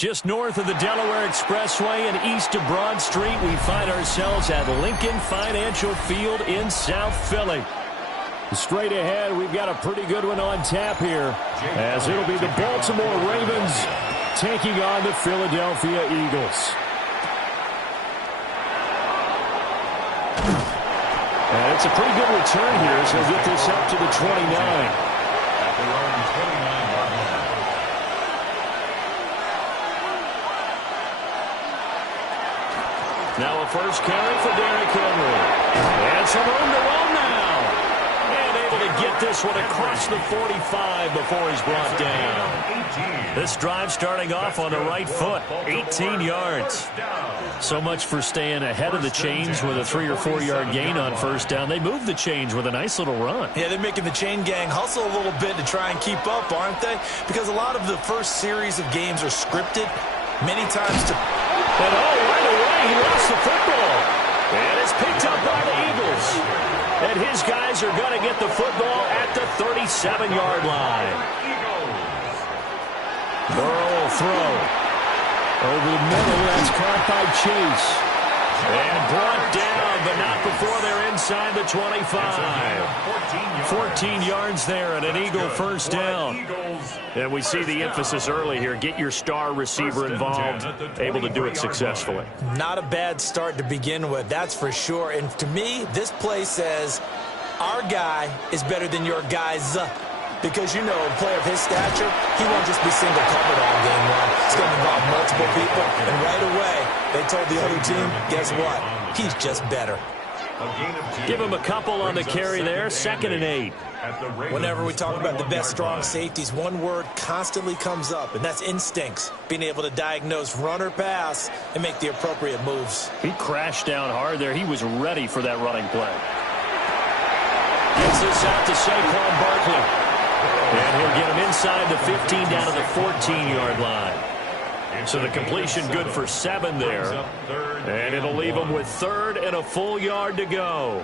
Just north of the Delaware Expressway and east of Broad Street, we find ourselves at Lincoln Financial Field in South Philly. Straight ahead, we've got a pretty good one on tap here, as it'll be the Baltimore Ravens taking on the Philadelphia Eagles. And it's a pretty good return here, so he'll get this up to the 29. Now a first carry for Derrick Henry. And some room to run now. And able to get this one across the 45 before he's brought down. This drive starting off on the right foot. 18 yards. So much for staying ahead of the chains with a 3 or 4 yard gain on first down. They moved the chains with a nice little run. Yeah, they're making the chain gang hustle a little bit to try and keep up, aren't they? Because a lot of the first series of games are scripted. Many times to... And right away, he lost the football. And it's picked up by the Eagles. And his guys are going to get the football at the 37-yard line. Burrow will throw. Over the middle, that's caught by Chase. And brought down, but not before they're inside the 25. 14 yards there and an Eagle first down. And we see the emphasis early here. Get your star receiver involved, able to do it successfully. Not a bad start to begin with, that's for sure. And to me, this play says our guy is better than your guys. Because, you know, a player of his stature, he won't just be single covered all game long. It's going to involve multiple people. And right away, they told the other team, guess what? He's just better. Give him a couple on the carry there. 2nd and 8. Whenever we talk about the best strong safeties, one word constantly comes up, and that's instincts. Being able to diagnose run or pass and make the appropriate moves. He crashed down hard there. He was ready for that running play. Gets this out to Saquon Barkley. And he'll get him inside the 15 down to the 14-yard line. So the completion good for 7 there. And it'll leave him with 3rd and a full yard to go.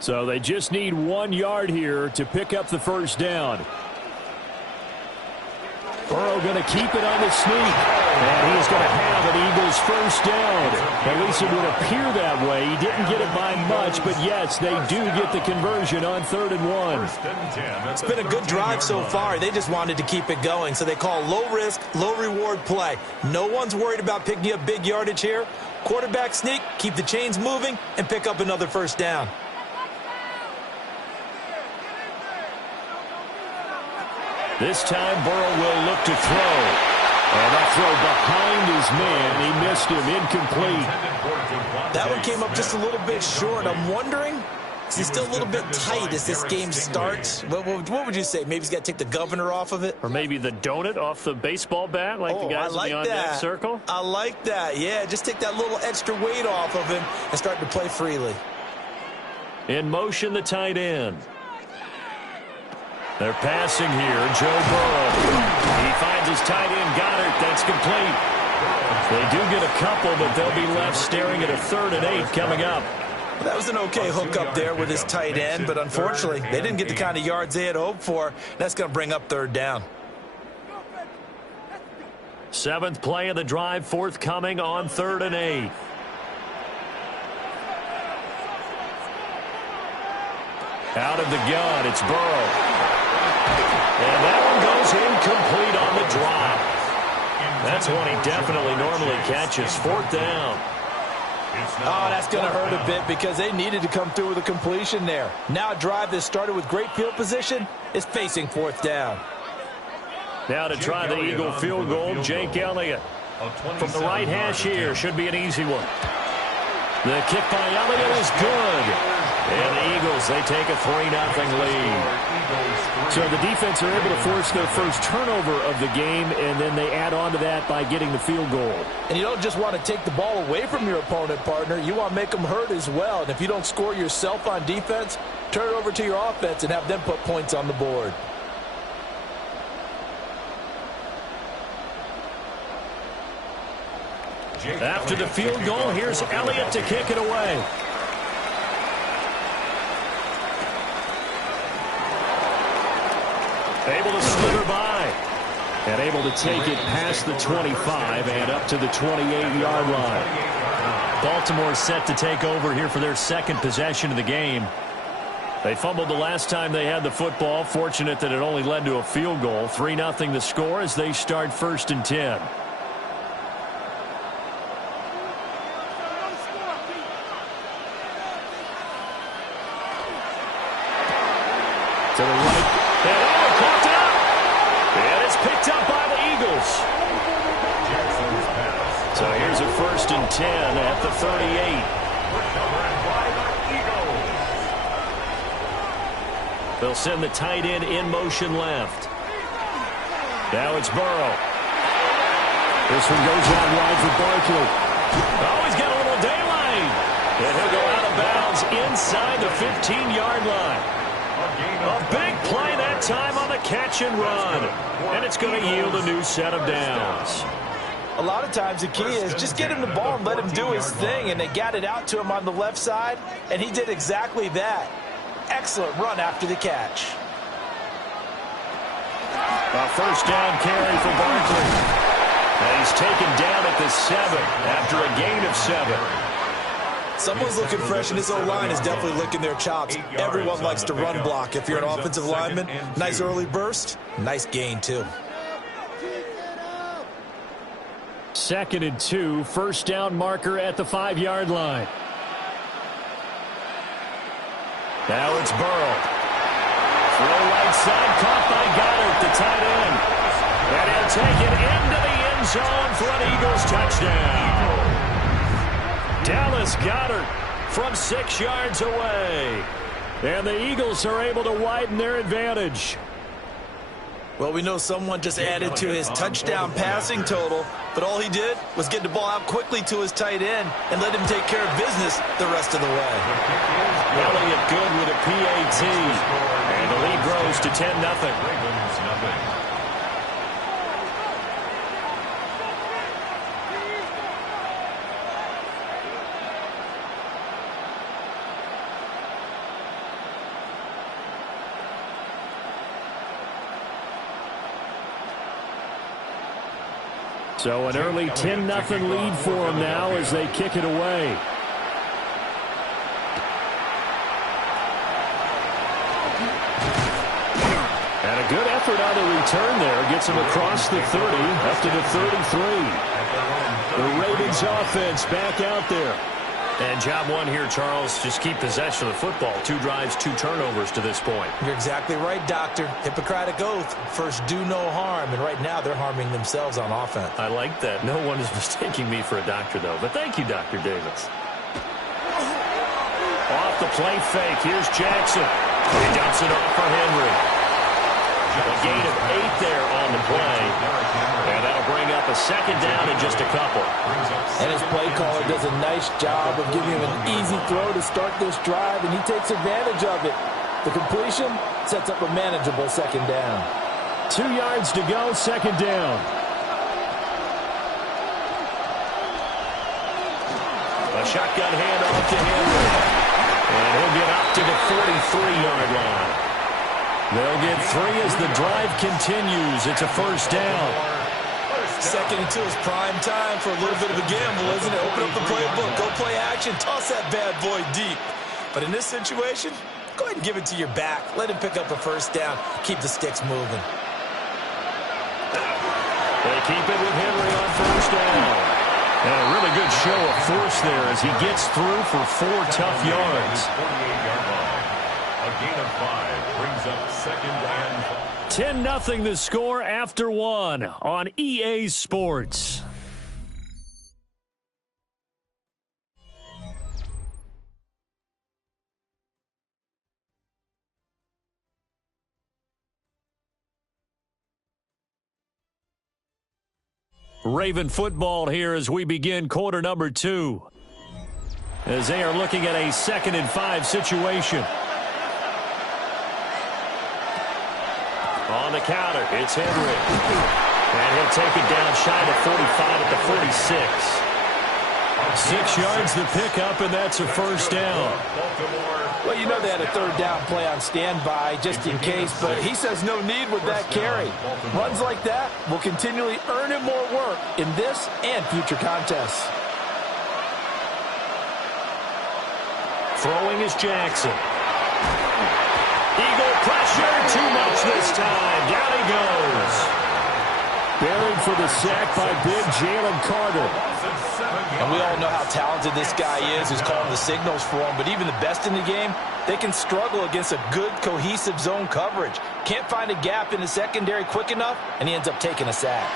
So they just need 1 yard here to pick up the first down. Burrow going to keep it on the sneak. And he's going to have an Eagles first down. At least it would appear that way. He didn't get it by much, but yes, they do get the conversion on 3rd and 1. It's been a good drive so far. They just wanted to keep it going, so they call low-risk, low-reward play. No one's worried about picking up big yardage here. Quarterback sneak, keep the chains moving, and pick up another first down. This time, Burrow will look to throw. And that throw behind his man. He missed him. Incomplete. That one came up just a little bit short. I'm wondering, is he still a little bit tight as this game starts? What would you say? Maybe he's got to take the governor off of it? Or maybe the donut off the baseball bat like the guys in the on-deck circle? I like that. Yeah, just take that little extra weight off of him and start to play freely. In motion, the tight end. They're passing here. Joe Burrow. He finds his tight end, Goddard. That's complete. They do get a couple, but they'll be left staring at a 3rd and 8 coming up. Well, that was an okay hook up there with his tight end, but unfortunately, they didn't get the kind of yards they had hoped for. That's going to bring up 3rd down. 7th play of the drive, forthcoming on 3rd and 8. Out of the gun, it's Burrow. And that one goes incomplete on the drop. That's one he definitely normally catches. 4th down. Oh, that's going to hurt a bit because they needed to come through with a completion there. Now a drive that started with great field position is facing 4th down. Now to try the Eagle field goal, Jake Elliott. From the right hash here, should be an easy one. The kick by Elliott is good. And the Eagles, they take a 3-0 lead. So the defense are able to force their first turnover of the game, and then they add on to that by getting the field goal. And you don't just want to take the ball away from your opponent, partner. You want to make them hurt as well. And if you don't score yourself on defense, turn it over to your offense and have them put points on the board. After the field goal, here's Elliott to kick it away. Able to slither by. And able to take it past the 25 and up to the 28-yard line. Baltimore set to take over here for their 2nd possession of the game. They fumbled the last time they had the football. Fortunate that it only led to a field goal. 3-0 the score as they start 1st and 10. To the right. And caught up. And it's picked up by the Eagles. So here's a 1st and 10 at the 38. They'll send the tight end in motion left. Now it's Burrow. This one goes out wide for Barkley. Oh, he's got a little daylight. And he'll go out of bounds inside the 15-yard line. A big play that time on the catch and run. And it's going to yield a new set of downs. A lot of times the key is just get him the ball and let him do his thing, and they got it out to him on the left side, and he did exactly that. Excellent run after the catch. A first down carry for Barkley. And he's taken down at the 7 after a gain of 7. Someone's looking fresh, and this O-line is definitely licking their chops. Everyone likes to run block. If you're an offensive lineman, nice early burst, nice gain too. 2nd and 2, first down marker at the 5-yard line. Now it's Burrow. Throw right side, caught by Goddard, the tight end. And he'll take it into the end zone for an Eagles touchdown. Dallas Goedert from 6 yards away. And the Eagles are able to widen their advantage. Well, we know someone just added to his touchdown passing total, but all he did was get the ball out quickly to his tight end and let him take care of business the rest of the way. Elliott good with a PAT. And the lead grows to 10-0. So an early 10-0 lead for them now as they kick it away. And a good effort on the return there. Gets him across the 30, up to the 33. The Ravens offense back out there. And job one here, Charles, just keep possession of the football. 2 drives, 2 turnovers to this point. You're exactly right, Doctor. Hippocratic oath. First, do no harm. And right now, they're harming themselves on offense. I like that. No one is mistaking me for a doctor, though. But thank you, Dr. Davis. Off the play fake. Here's Jackson. He dumps it off for Henry. A gain of 8 there on the play. And that'll bring up a 2nd down in just a couple. And his play caller does a nice job of giving him an easy throw to start this drive, and he takes advantage of it. The completion sets up a manageable 2nd down. 2 yards to go, 2nd down. A shotgun handoff to Henry. And he'll get up to the 43-yard line. They'll get 3 as the drive continues. It's a first down. 2nd and 2 is prime time for a little bit of a gamble, isn't it? Open up the playbook, go play action, toss that bad boy deep. But in this situation, go ahead and give it to your back. Let him pick up a first down. Keep the sticks moving. They keep it with Henry on first down. And a really good show of force there as he gets through for 4 tough yards. 48-yard line. A gain of 5 brings up 2nd and 10-0 the score after 1 on EA Sports. Raven football here as we begin quarter number 2. As they are looking at a 2nd and 5 situation. On the counter, it's Henry. And he'll take it down shy of 45 at the 46. 6 yards the pickup, and that's a first down. Well, you know they had a 3rd down play on standby just in case, but he says no need with that carry. Runs like that will continually earn him more work in this and future contests. Throwing is Jackson. Eagle pressure, too much this time. Down he goes. Buried for the sack by big Jalen Carter. And we all know how talented this guy is who's calling the signals for him, but even the best in the game, they can struggle against a good, cohesive zone coverage. Can't find a gap in the secondary quick enough, and he ends up taking a sack.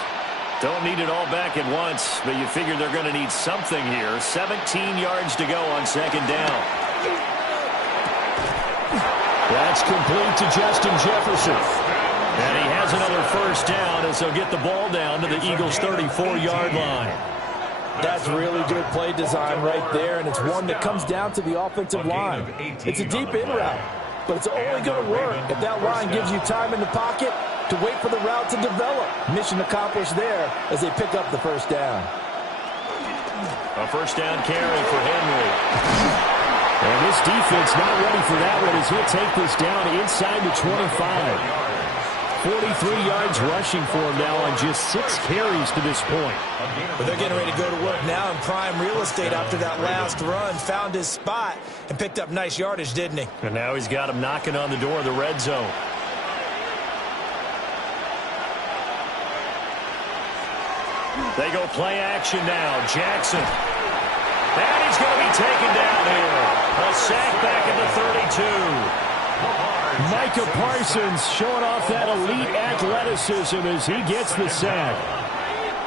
Don't need it all back at once, but you figure they're going to need something here. 17 yards to go on 2nd down. That's complete to Justin Jefferson. And he has another first down as he'll get the ball down to the Eagles' 34-yard line. That's really good play design right there, and it's one that comes down to the offensive line. It's a deep in route, but it's only going to work if that line gives you time in the pocket to wait for the route to develop. Mission accomplished there as they pick up the first down. A first down carry for Henry. And this defense not ready for that one as he'll take this down inside the 25. 43 yards rushing for him now on just 6 carries to this point. But they're getting ready to go to work now in prime real estate after that last run. Found his spot and picked up nice yardage, didn't he? And now he's got him knocking on the door of the red zone. They go play action now. Jackson. And he's going to be taken down here. A sack back at the 32. Micah Parsons showing off that elite athleticism as he gets the sack.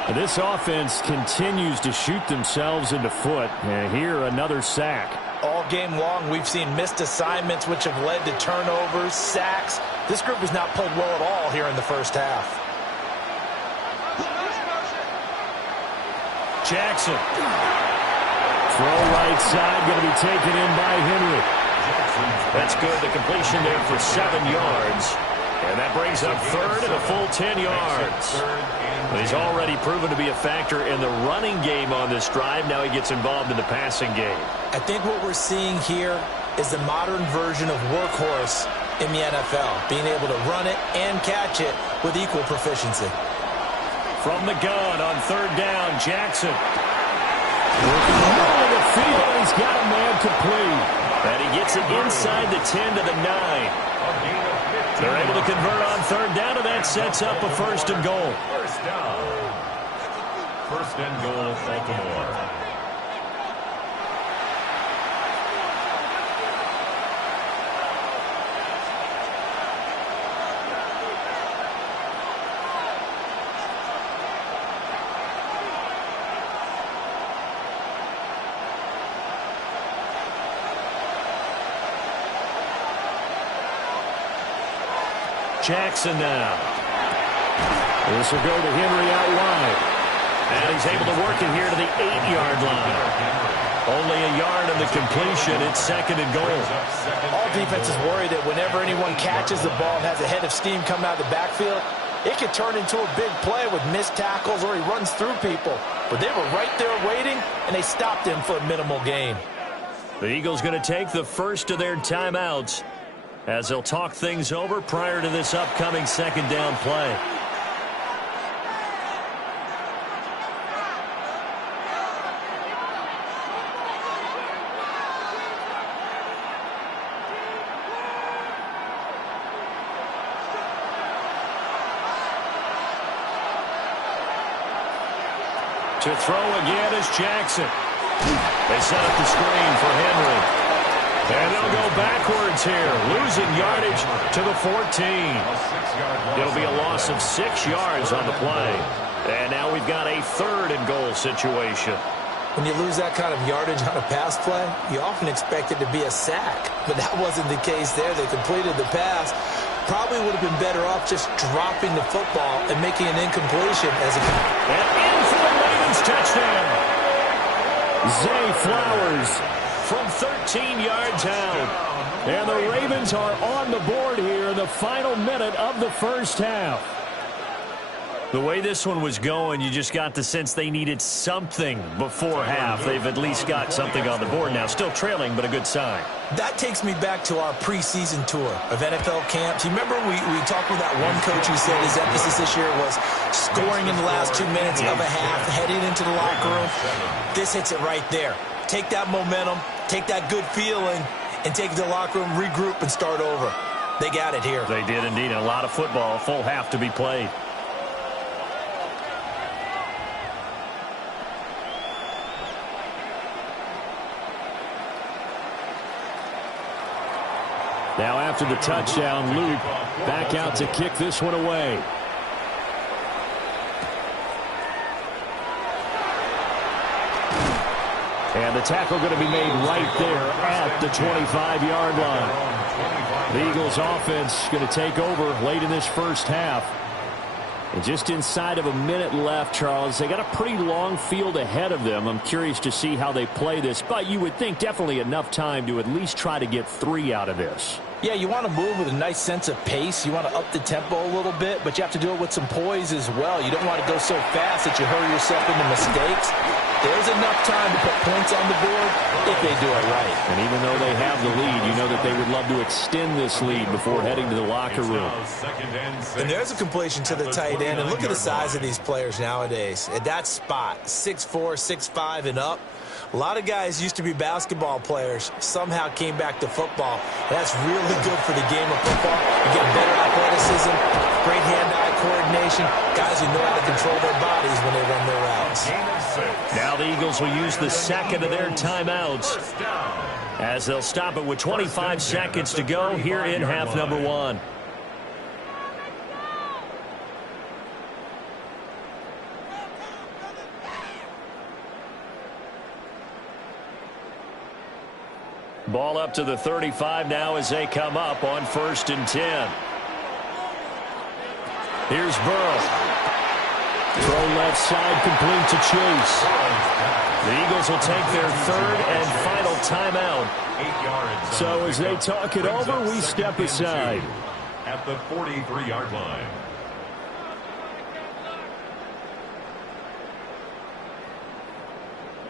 And this offense continues to shoot themselves in the foot. And here, another sack. All game long, we've seen missed assignments which have led to turnovers, sacks. This group has not played well at all here in the first half. Jackson. Throw right side, going to be taken in by Henry. That's good. The completion there for 7 yards. And that brings up third and a full 10 yards. He's already proven to be a factor in the running game on this drive. Now he gets involved in the passing game. I think what we're seeing here is the modern version of workhorse in the NFL, being able to run it and catch it with equal proficiency. From the gun on third down, Jackson. Working the middle of the field, he's got a man complete. And he gets it inside the 10 to the 9. They're able to convert on third down, and that sets up a first and goal. First down. First and goal, Baltimore. Jackson now. This will go to Henry out wide. And he's able to work it here to the 8-yard line. Only a yard of the completion. It's second and goal. All defenses worry that whenever anyone catches the ball and has a head of steam coming out of the backfield, it could turn into a big play with missed tackles or he runs through people. But they were right there waiting, and they stopped him for a minimal gain. The Eagles going to take the first of their timeouts as they'll talk things over prior to this upcoming second down play. To throw again is Jackson. They set up the screen for Henry. And they'll go backwards here, losing yardage to the 14. It'll be a loss of 6 yards on the play. And now we've got a third and goal situation. When you lose that kind of yardage on a pass play, you often expect it to be a sack. But that wasn't the case there. They completed the pass. Probably would have been better off just dropping the football and making an incompletion as a... And in for the Ravens touchdown. Zay Flowers from 13 yards out. And the Ravens are on the board here in the final minute of the first half. The way this one was going, you just got the sense they needed something before half. They've at least got something on the board now. Still trailing, but a good sign. That takes me back to our preseason tour of NFL camps. You remember we talked with that one coach who said his emphasis this year was scoring in the last 2 minutes of a half, heading into the locker room. This hits it right there. Take that momentum, take that good feeling, and take it to the locker room, regroup, and start over. They got it here. They did indeed. A lot of football, a full half to be played. Now after the touchdown, Luke back out to kick this one away. And the tackle going to be made right there at the 25-yard line. The Eagles offense going to take over late in this first half. And just inside of a minute left, Charles, they got a pretty long field ahead of them. I'm curious to see how they play this, but you would think definitely enough time to at least try to get 3 out of this. Yeah, you want to move with a nice sense of pace. You want to up the tempo a little bit, but you have to do it with some poise as well. You don't want to go so fast that you hurry yourself into mistakes. There's enough time to put points on the board if they do it right. And even though they have the lead, you know that they would love to extend this lead before heading to the locker room. And there's a completion to the tight end. And look at the size of these players nowadays. At that spot, 6'4", 6'5", and up. A lot of guys used to be basketball players, somehow came back to football. And that's really good for the game of football. You get better athleticism, great hand-eye coordination, guys who know how to control their bodies when they run their routes. Now the Eagles will use the second of their timeouts as they'll stop it with 25 seconds to go here in half number 1. Ball up to the 35 now as they come up on 1st and 10. Here's Burrow. Throw left side, complete to Chase. The Eagles will take their 3rd and final timeout. 8 yards. So as they talk it over, we step aside. At the 43-yard line.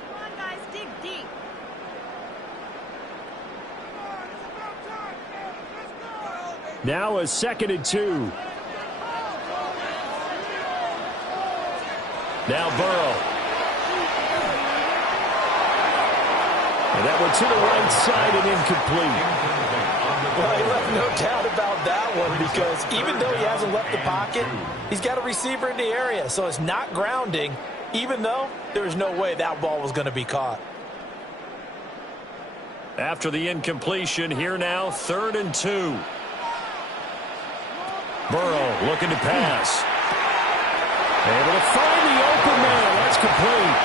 Come on, guys, dig deep. Now a 2nd and 2. Now Burrow. And that one to the right side and incomplete. Well, he left no doubt about that one because even though he hasn't left the pocket, he's got a receiver in the area. So it's not grounding, even though there's no way that ball was going to be caught. After the incompletion, here now, 3rd and 2. Burrow looking to pass. Able to find the open man. That's complete.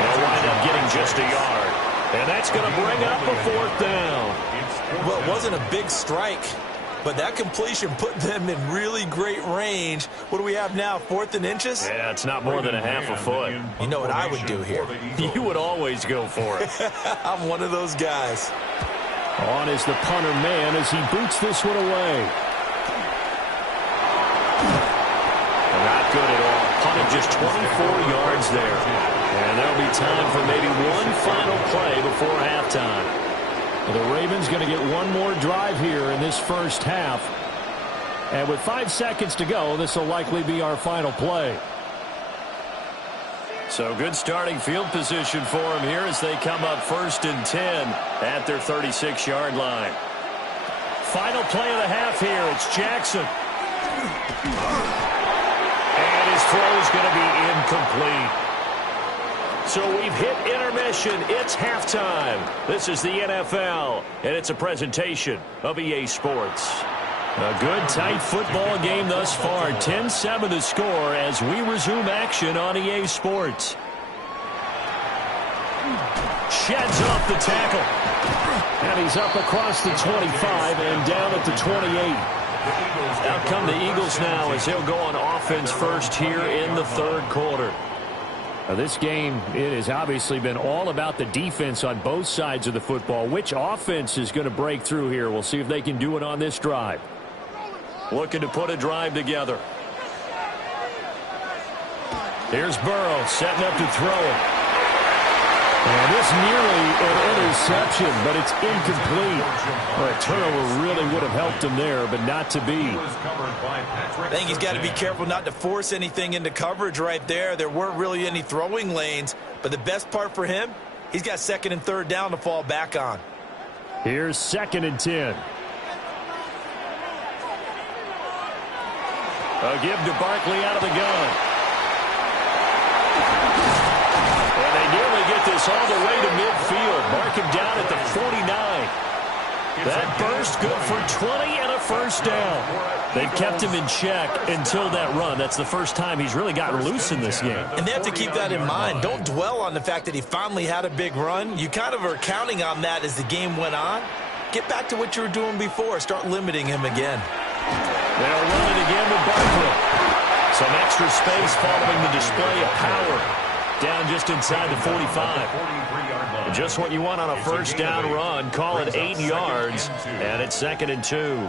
They'll wind up getting just a yard. And that's going to bring up a 4th down. Well, it wasn't a big strike, but that completion put them in really great range. What do we have now, 4th and inches? Yeah, it's not more than a half a foot. You know what I would do here? You would always go for it. I'm one of those guys. On is the punter man as he boots this one away. Not good at all. Punted just 24 yards there. And there'll be time for maybe one final play before halftime. The Ravens going to get one more drive here in this first half. And with 5 seconds to go, this will likely be our final play. So good starting field position for them here as they come up 1st and 10 at their 36-yard line. Final play of the half here. It's Jackson. And his throw is going to be incomplete. So we've hit intermission. It's halftime. This is the NFL, and it's a presentation of EA Sports. A good, tight football game thus far. 10-7 the score as we resume action on EA Sports. Sheds off the tackle. And he's up across the 25 and down at the 28. Out come the Eagles now as they'll go on offense first here in the 3rd quarter. Now this game, it has obviously been all about the defense on both sides of the football. Which offense is going to break through here? We'll see if they can do it on this drive. Looking to put a drive together. Here's Burrow setting up to throw it. And this nearly an interception, but it's incomplete. Well, a turnover really would have helped him there, but not to be. I think he's got to be careful not to force anything into coverage right there. There weren't really any throwing lanes, but the best part for him, he's got 2nd and 3rd down to fall back on. Here's 2nd and 10. A give to Barkley out of the gun. And they nearly get this all the way to midfield. Mark him down at the 49. That burst good for 20 and a 1st down. They've kept him in check until that run. That's the first time he's really gotten loose in this game. And they have to keep that in mind. Don't dwell on the fact that he finally had a big run. You kind of are counting on that as the game went on. Get back to what you were doing before. Start limiting him again. They'll run it again with Barkley. Some extra space following the display of power. down just inside the 45. Just what you want on a first down run. Call it 8 yards, and it's 2nd and 2.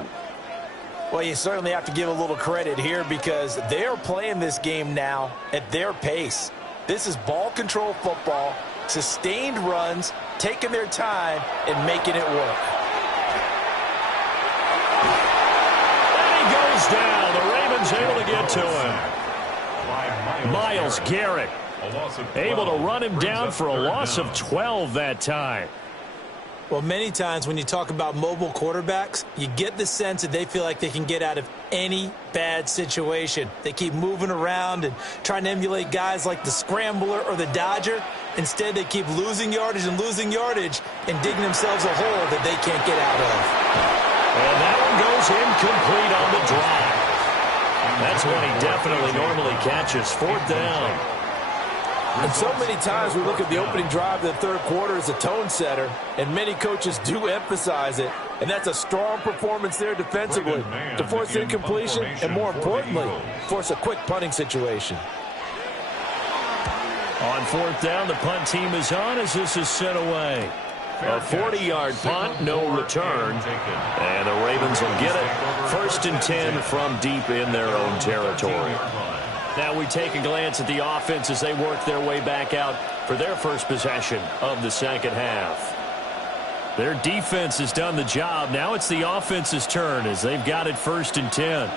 Well, you certainly have to give a little credit here because they're playing this game now at their pace. This is ball control football, sustained runs, taking their time, and making it work. And he goes down. The Ravens able to get to him. Myles Garrett able to run him down for a loss of 12 that time. Well, many times when you talk about mobile quarterbacks, you get the sense that they feel like they can get out of any bad situation. They keep moving around and trying to emulate guys like the Scrambler or the Dodger. Instead, they keep losing yardage and digging themselves a hole that they can't get out of. And that one goes incomplete on the drive. That's one he definitely normally catches. 4th down. And so many times we look at the opening drive of the third quarter as a tone setter, and many coaches do emphasize it, and that's a strong performance there defensively to force incompletion and, more importantly, force a quick punting situation. On 4th down, the punt team is on as this is sent away. A 40-yard punt, no return, and the Ravens will get it. 1st and 10 from deep in their own territory. Now we take a glance at the offense as they work their way back out for their first possession of the second half. Their defense has done the job. Now it's the offense's turn as they've got it 1st and 10.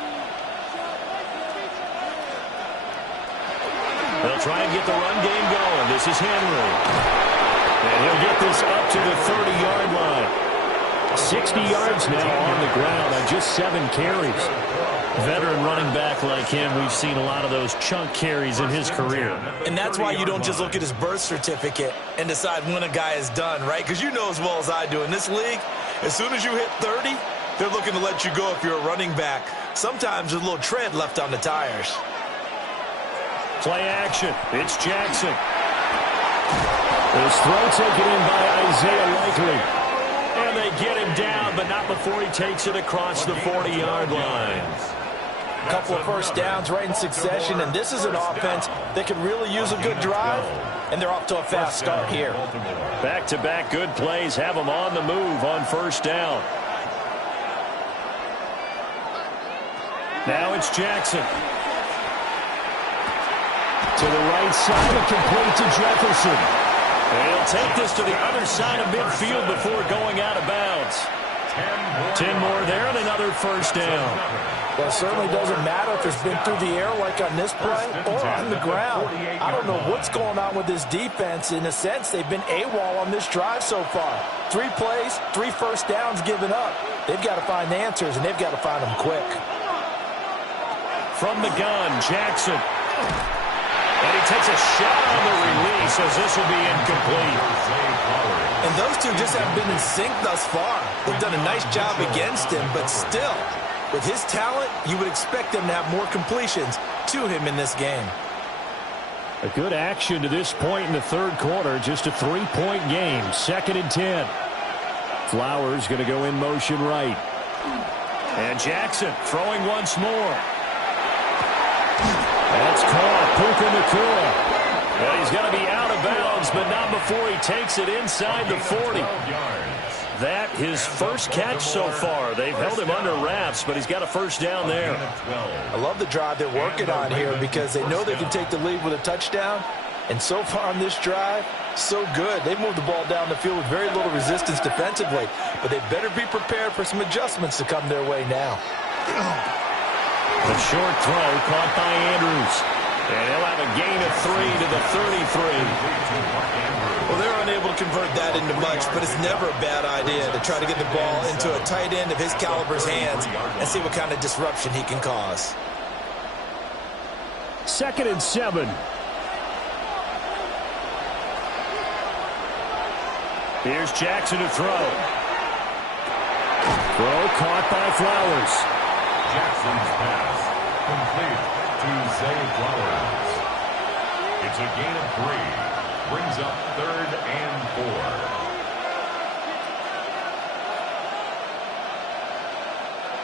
They'll try and get the run game going. This is Henry. And he'll get this up to the 30-yard line. 60 yards now on the ground on just 7 carries. Veteran running back like him, we've seen a lot of those chunk carries in his career. And that's why you don't just look at his birth certificate and decide when a guy is done, right? Because you know as well as I do, in this league, as soon as you hit 30, they're looking to let you go if you're a running back. Sometimes there's a little tread left on the tires. Play action. It's Jackson. His throw taken in by Isaiah Likely. And they get him down, but not before he takes it across the 40-yard line. A couple of first downs right in succession, and this is an offense that could really use a good drive, and they're off to a fast start here. Back-to-back good plays have them on the move on 1st down. Now it's Jackson. To the right side, and complete to Jefferson. And he'll take this to the other side of midfield before going out of bounds. 10 more there and another 1st down. Well, it certainly doesn't matter if it's been through the air like on this play or on the ground. I don't know what's going on with this defense. In a sense, they've been AWOL on this drive so far. 3 plays, 3 first downs given up. They've got to find answers, and they've got to find them quick. From the gun, Jackson. And he takes a shot on the release as this will be incomplete. And those two just haven't been in sync thus far. They've done a nice job against him, but still, with his talent, you would expect them to have more completions to him in this game. A good action to this point in the third quarter. Just a 3-point game. 2nd and 10. Flowers going to go in motion right. And Jackson throwing once more. That's caught. Puka Nacua. Well, he's going to be out of bounds, but not before he takes it inside the 40. That his first catch so far. They've held him under wraps, but he's got a 1st down there. I love the drive they're working on here because they know they can take the lead with a touchdown. And so far on this drive, so good. They moved the ball down the field with very little resistance defensively, but they better be prepared for some adjustments to come their way now. A short throw caught by Andrews. And he'll have a gain of 3 to the 33. Well, they're unable to convert that into much, but it's never a bad idea to try to get the ball into a tight end of his caliber's hands and see what kind of disruption he can cause. 2nd and 7. Here's Jackson to throw. Throw caught by Flowers. Jackson's pass complete to Zay Flowers. It's a gain of 3. Brings up 3rd and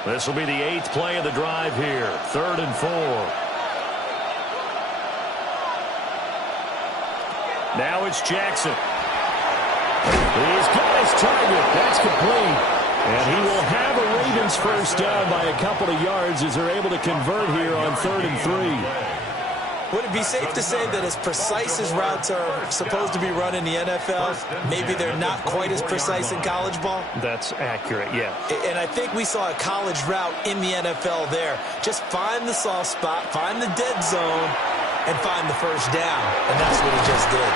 4. This will be the 8th play of the drive here. 3rd and 4. Now it's Jackson. He's got his target. That's complete. And he will have a Ravens first down by a couple of yards as they're able to convert here on 3rd and 3. Would it be safe to say that as precise as routes are supposed to be run in the NFL, maybe they're not quite as precise in college ball? That's accurate, yeah. And I think we saw a college route in the NFL there. Just find the soft spot, find the dead zone, and find the first down. And that's what he just did.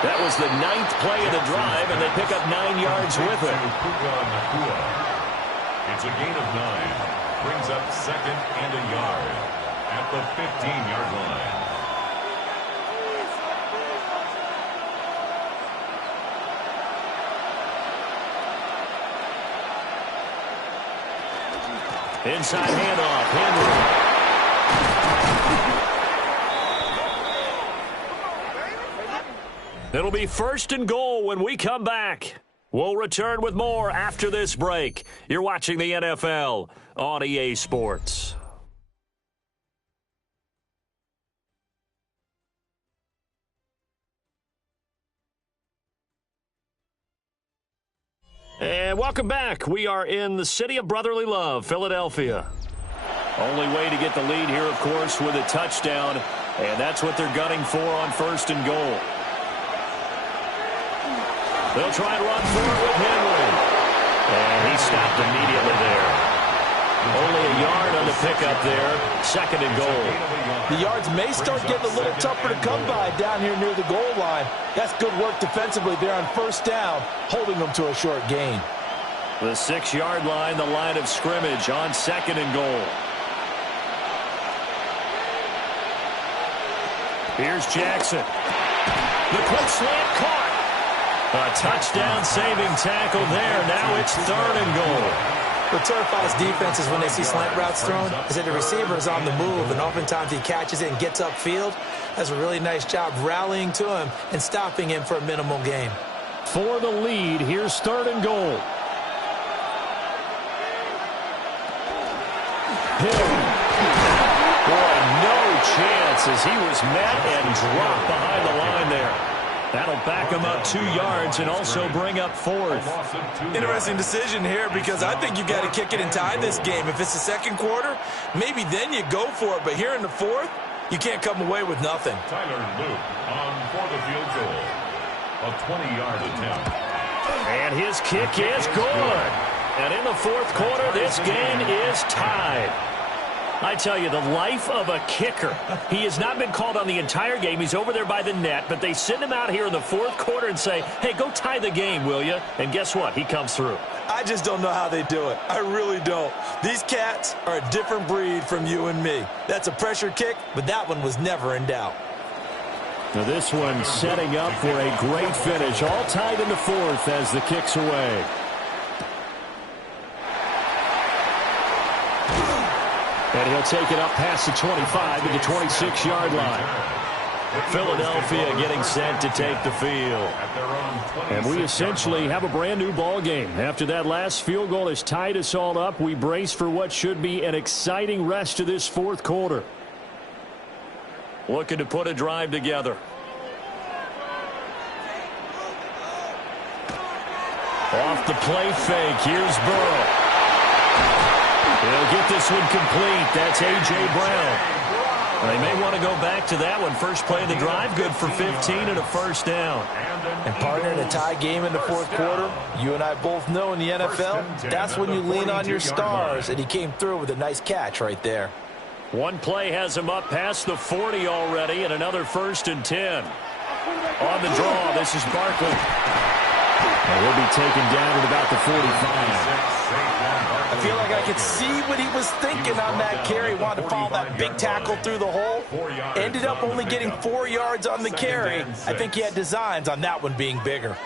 That was the 9th play of the drive, and they pick up 9 yards with it. It's a gain of 9. Brings up 2nd and a yard at the 15-yard line. Inside handoff, Henry. It'll be 1st and goal when we come back. We'll return with more after this break. You're watching the NFL on EA Sports. And welcome back. We are in the city of brotherly love, Philadelphia. Only way to get the lead here, of course, with a touchdown. And that's what they're gunning for on 1st and goal. They'll try and run for it with Henry. And he stopped immediately there. Only a yard on the pickup there. 2nd and goal. The yards may start getting a little tougher to come by down here near the goal line. That's good work defensively there on 1st down, holding them to a short gain. The 6-yard line, the line of scrimmage on 2nd and goal. Here's Jackson. The quick slant caught. A touchdown-saving tackle there. Now it's 3rd and goal. What terrifies defenses when they see slant routes thrown is that the receiver is on the move, and oftentimes he catches it and gets upfield. Does a really nice job rallying to him and stopping him for a minimal gain. For the lead, here's 3rd and goal. Hill. Boy, no chance as he was met and dropped behind the line there. That'll back him up 2 yards and also bring up 4th. Interesting decision here because I think you've got to kick it and tie this game. If it's the 2nd quarter, maybe then you go for it. But here in the 4th, you can't come away with nothing. Tyler Luke on for the field goal. A 20-yard attempt. And his kick is good. And in the 4th quarter, this game is tied. I tell you, the life of a kicker. He has not been called on the entire game. He's over there by the net, but they send him out here in the 4th quarter and say, hey, go tie the game, will you? And guess what? He comes through. I just don't know how they do it. I really don't. These cats are a different breed from you and me. That's a pressure kick, but that one was never in doubt. Now this one setting up for a great finish. All tied in the 4th as the kick's away. And he'll take it up past the 25 to the 26-yard line. Philadelphia getting set to take the field. And we essentially have a brand new ball game. After that last field goal has tied us all up, we brace for what should be an exciting rest of this 4th quarter. Looking to put a drive together. Off the play fake. Here's Burrow. He'll get this one complete. That's A.J. Brown. They may want to go back to that one. First play of the drive, good for 15 and a first down. And partner, in a tie game in the 4th quarter, you and I both know in the NFL, that's when you lean on your stars, and he came through with a nice catch right there. One play has him up past the 40 already, and another 1st and 10. On the draw, this is Barkley. And he'll be taken down at about the 45. I feel like I could see what he was thinking on that carry. Wanted to follow that big tackle through the hole. Ended up only getting 4 yards on the carry. I think he had designs on that one being bigger.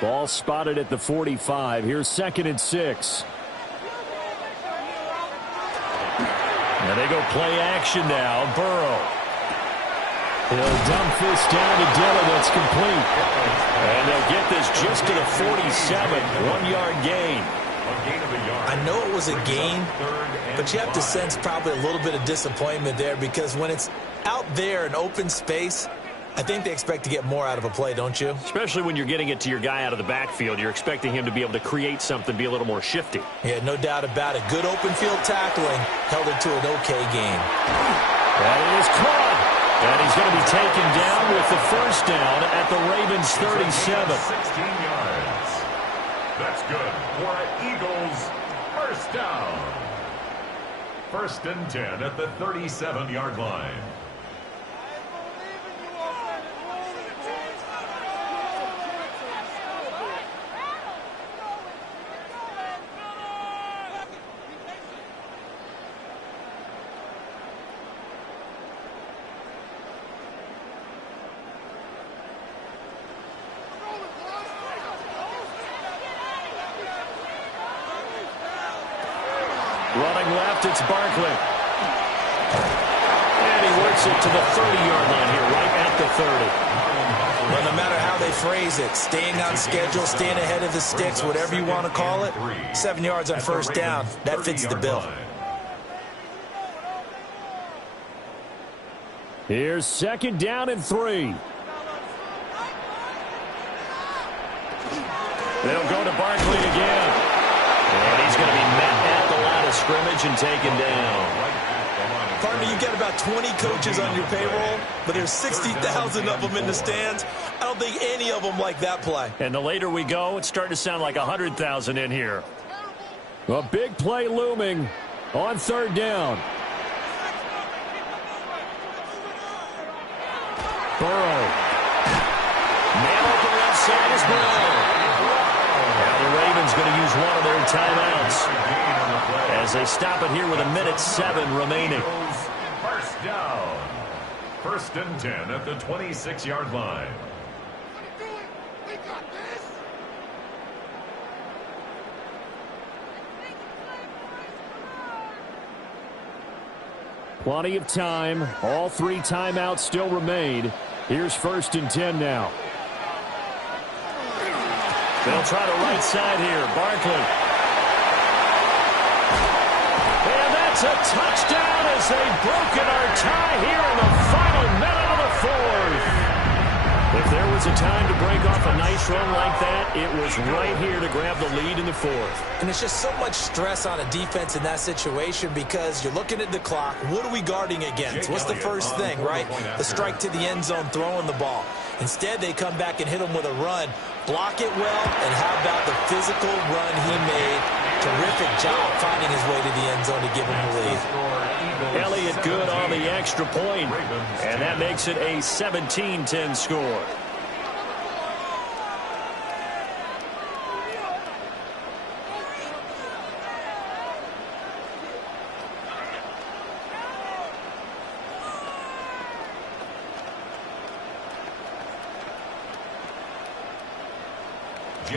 Ball spotted at the 45. Here's 2nd and 6. And they go play action now. Burrow. He'll dump this down to Dillon. That's complete. And they'll get this just to the 47. 1-yard gain. A gain of a yard. I know it was a gain, but you have to sense probably a little bit of disappointment there because when it's out there in open space, I think they expect to get more out of a play, don't you? Especially when you're getting it to your guy out of the backfield. You're expecting him to be able to create something, be a little more shifty. Yeah, no doubt about it. Good open field tackling held it to an okay game. And it is caught. And he's going to be taken down with the first down at the Ravens' 37. 16 yards. That's good for an Eagles first down. 1st and 10 at the 37-yard line. Running left, it's Barkley. And he works it to the 30-yard line here, right at the 30. Well, no matter how they phrase it, staying on schedule, staying ahead of the sticks, whatever you want to call it, 7 yards on first down, that fits the bill. Here's 2nd down and 3. They'll go to Barkley again. And he's going to be met at the line of scrimmage and taken down. Partner, you got about 20 coaches on your payroll, but there's 60,000 of them in the stands. I don't think any of them like that play. And the later we go, it's starting to sound like 100,000 in here. A big play looming on 3rd down. Burrow. Man open left side is Brown. Now the Ravens going to use one of their timeouts as they stop it here with 1:07 remaining. First down. 1st and 10 at the 26-yard line. Plenty of time. All 3 timeouts still remain. Here's 1st and 10 now. They'll try the right side here. Barkley. And that's a touchdown as they've broken our tie here in the final minute of the 4th. If there was a time to break off a nice run like that, it was right here to grab the lead in the 4th. And it's just so much stress on a defense in that situation because you're looking at the clock. What are we guarding against? What's the first thing, right? The strike to the end zone, throwing the ball. Instead, they come back and hit him with a run. Block it well, and how about the physical run he made? Terrific job finding his way to the end zone to give him the lead. Elliott good on the extra point, and that makes it a 17-10 score.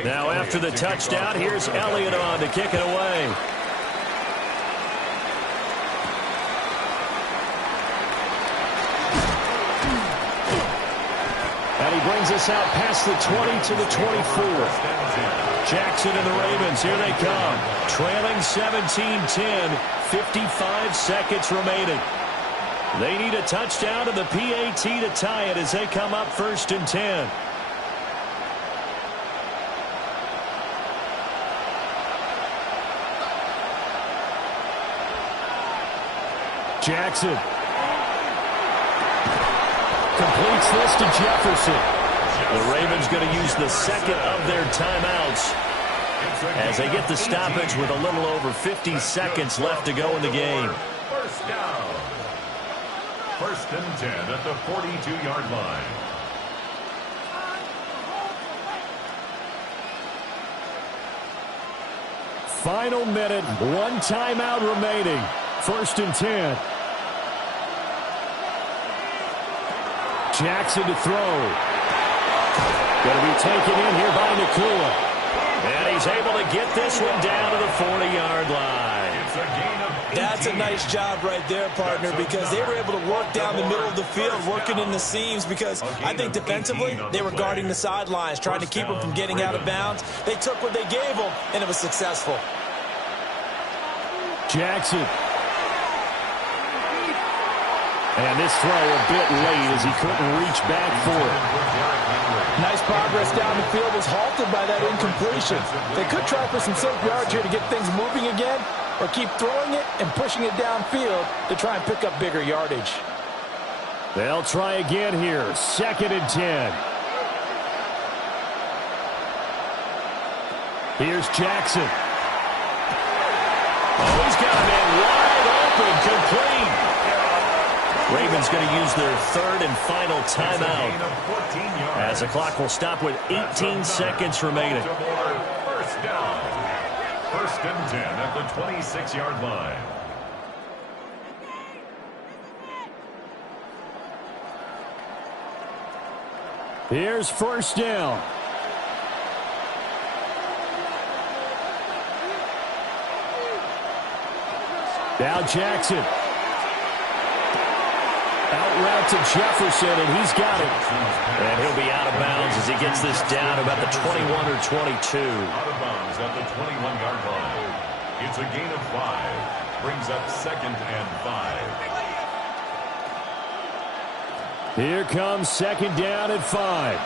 Now after the touchdown, here's Elliott on to kick it away. And he brings us out past the 20 to the 24. Jackson and the Ravens, here they come. Trailing 17-10, 55 seconds remaining. They need a touchdown to the PAT to tie it as they come up 1st and 10. Jackson completes this to Jefferson. The Ravens going to use the second of their timeouts as they get the stoppage with a little over 50 seconds left to go in the game. First down. 1st and 10 at the 42-yard line. Final minute, 1 timeout remaining. 1st and 10. Jackson to throw. Going to be taken in here by Nakua. And he's able to get this one down to the 40-yard line. It's a gain of 18. That's a nice job right there, partner, because they were able to work down the middle of the field, working in the seams, because I think defensively they were guarding the sidelines, trying to keep them from getting out of bounds. They took what they gave them, and it was successful. Jackson. And this throw a bit late as he couldn't reach back for it. Nice progress down the field was halted by that incompletion. They could try for some safe yards here to get things moving again, or keep throwing it and pushing it downfield to try and pick up bigger yardage. They'll try again here. 2nd and 10. Here's Jackson. Oh, he's got a man wide open, complete. Ravens going to use their 3rd and final timeout, as the clock will stop with 18 seconds remaining. First down. 1st and 10 at the 26-yard line. Here's 1st down. Now Jackson. Out route to Jefferson, and he's got it. And he'll be out of bounds as he gets this down about the 21 or 22. Out of bounds at the 21-yard line. It's a gain of 5. Brings up 2nd and 5. Here comes 2nd down and 5.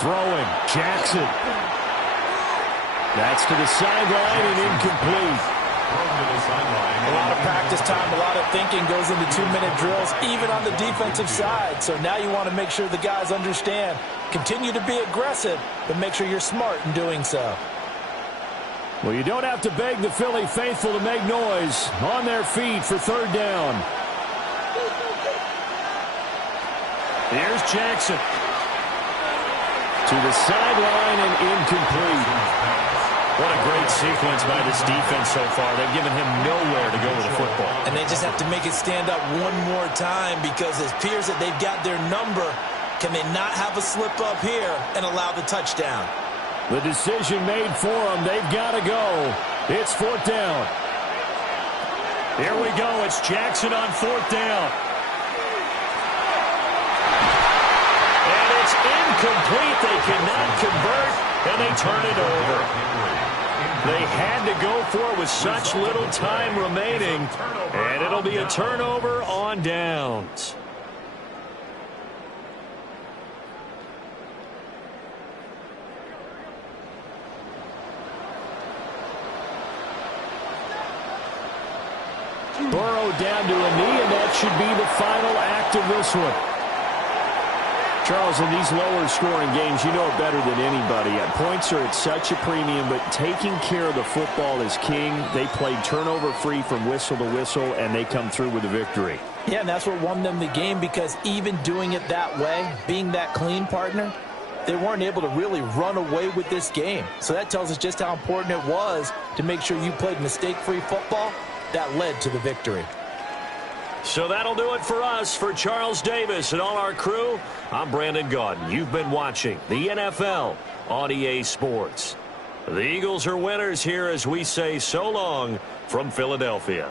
Throwing, Jackson. That's to the sideline and incomplete. A lot of practice time, a lot of thinking goes into 2-minute drills, even on the defensive side. So now you want to make sure the guys understand. Continue to be aggressive, but make sure you're smart in doing so. Well, you don't have to beg the Philly faithful to make noise. On their feet for 3rd down. Here's Jackson. To the sideline and incomplete. What a great sequence by this defense so far. They've given him nowhere to go with the football. And they just have to make it stand up one more time, because it appears that they've got their number. Can they not have a slip up here and allow the touchdown? The decision made for them. They've got to go. It's 4th down. Here we go. It's Jackson on 4th down. And it's incomplete. They cannot convert, and they turn it over. They had to go for it with such little time remaining, and it'll be a turnover on downs. Burrow down to a knee, and that should be the final act of this one. Charles, in these lower-scoring games, you know it better than anybody. Points are at such a premium, but taking care of the football is king. They played turnover-free from whistle to whistle, and they come through with a victory. Yeah, and that's what won them the game, because even doing it that way, being that clean partner, they weren't able to really run away with this game. So that tells us just how important it was to make sure you played mistake-free football. That led to the victory. So that'll do it for us. For Charles Davis and all our crew, I'm Brandon Gaudin. You've been watching the NFL on EA Sports. The Eagles are winners here as we say so long from Philadelphia.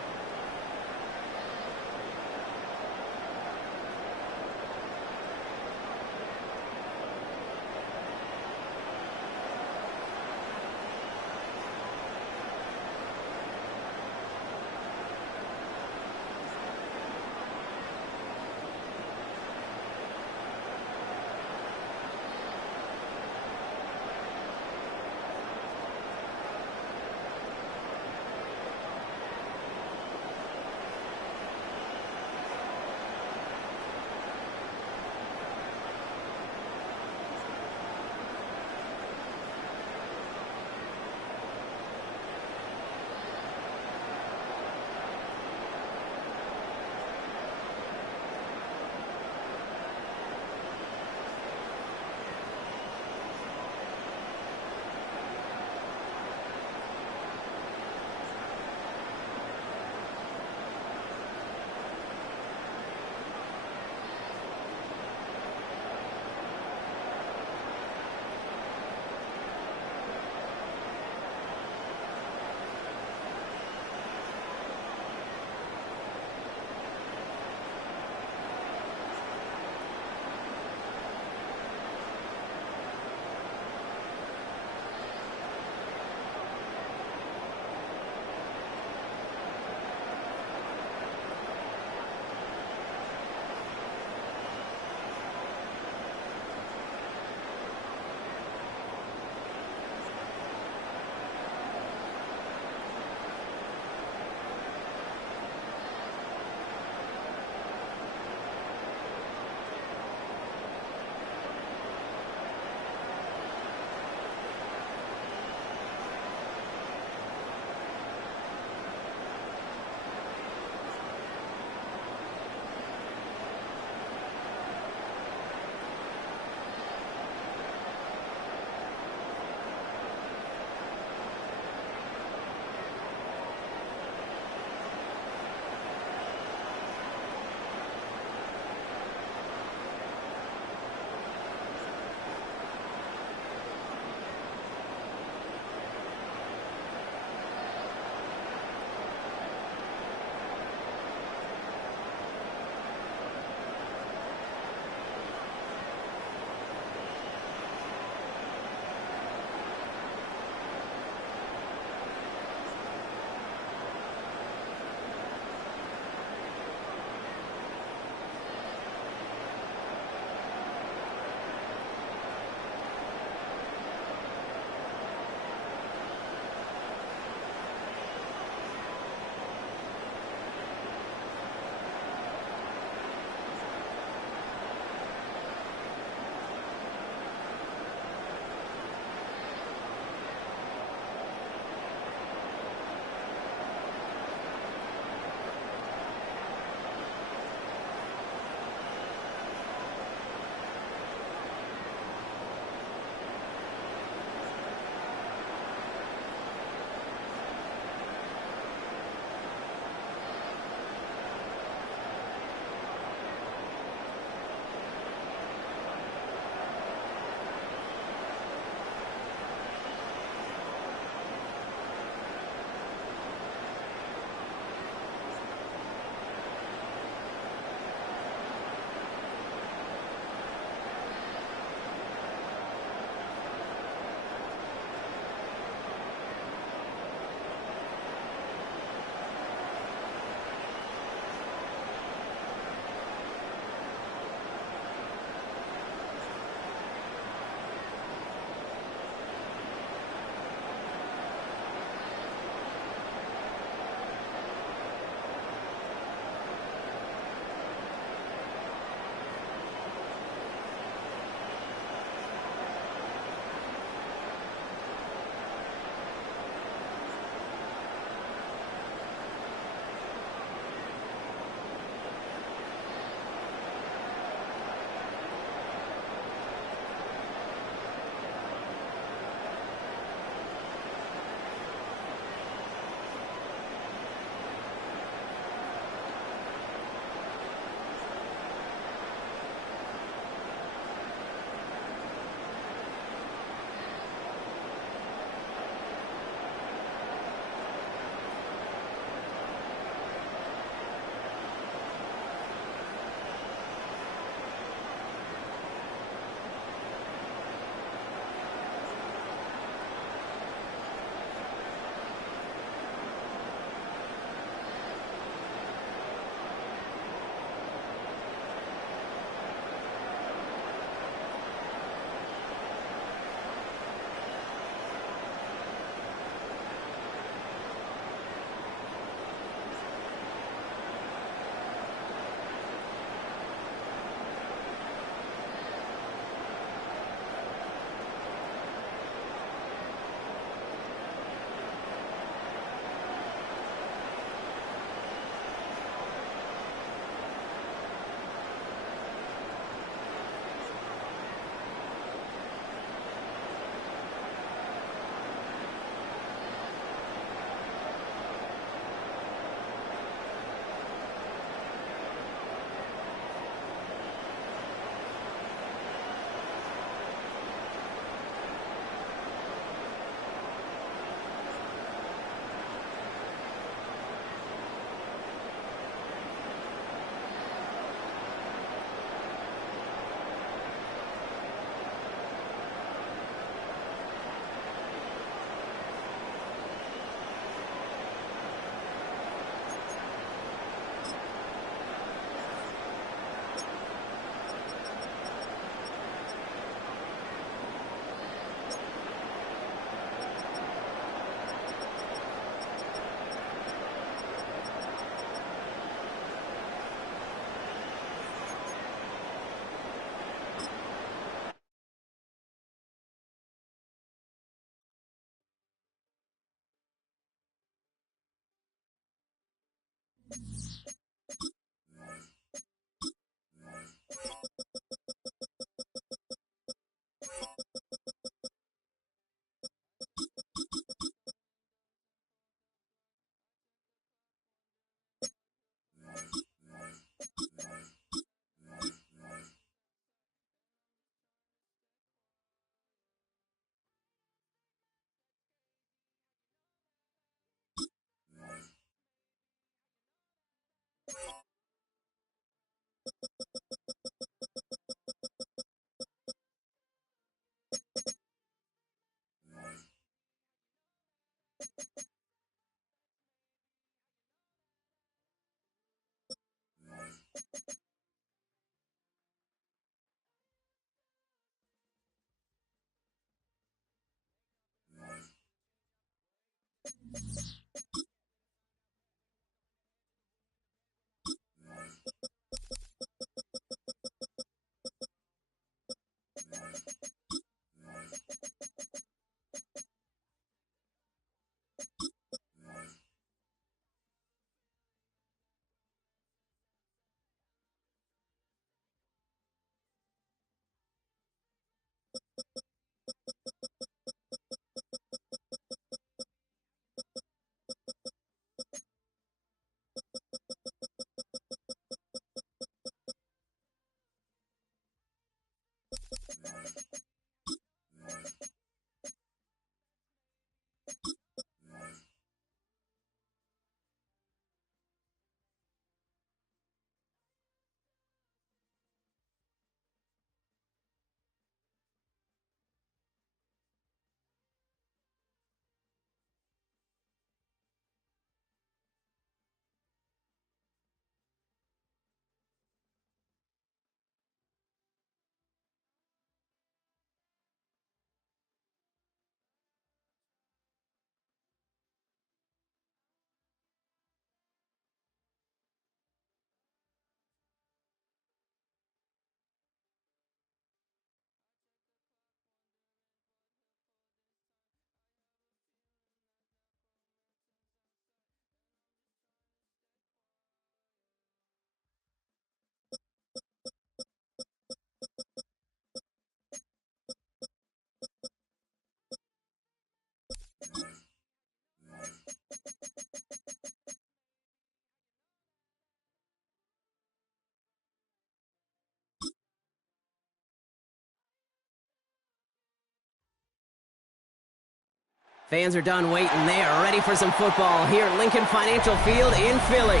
Fans are done waiting. They are ready for some football here at Lincoln Financial Field in Philly.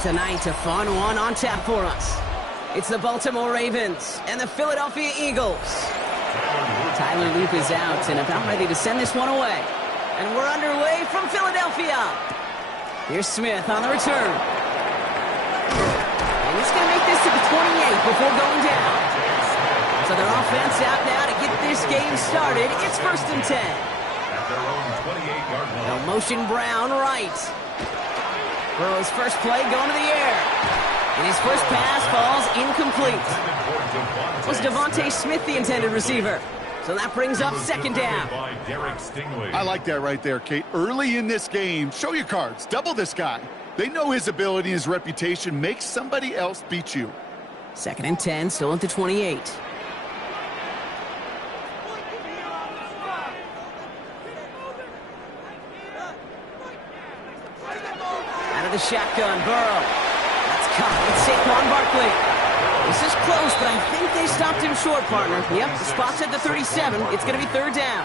Tonight, a fun one on tap for us. It's the Baltimore Ravens and the Philadelphia Eagles. Tyler Loop is out and about ready to send this one away. And we're underway from Philadelphia. Here's Smith on the return. And he's going to make this to the 28 before going down. So their offense out now to get this game started. It's 1st and 10. At their own 28-yard line. They'll motion Brown right. Burrow's first play going to the air. And his first pass falls incomplete. Was Devontae Smith the intended receiver? So that brings up 2nd down. I like that right there, Kate. Early in this game, show your cards. Double this guy. They know his ability and his reputation makes somebody else beat you. 2nd and 10, still at the 28. Out of the shotgun, Burrow. That's caught. It's Saquon Barkley. This is close, but I think they stopped him short, partner. Yep, the spot's at the 37. It's going to be 3rd down.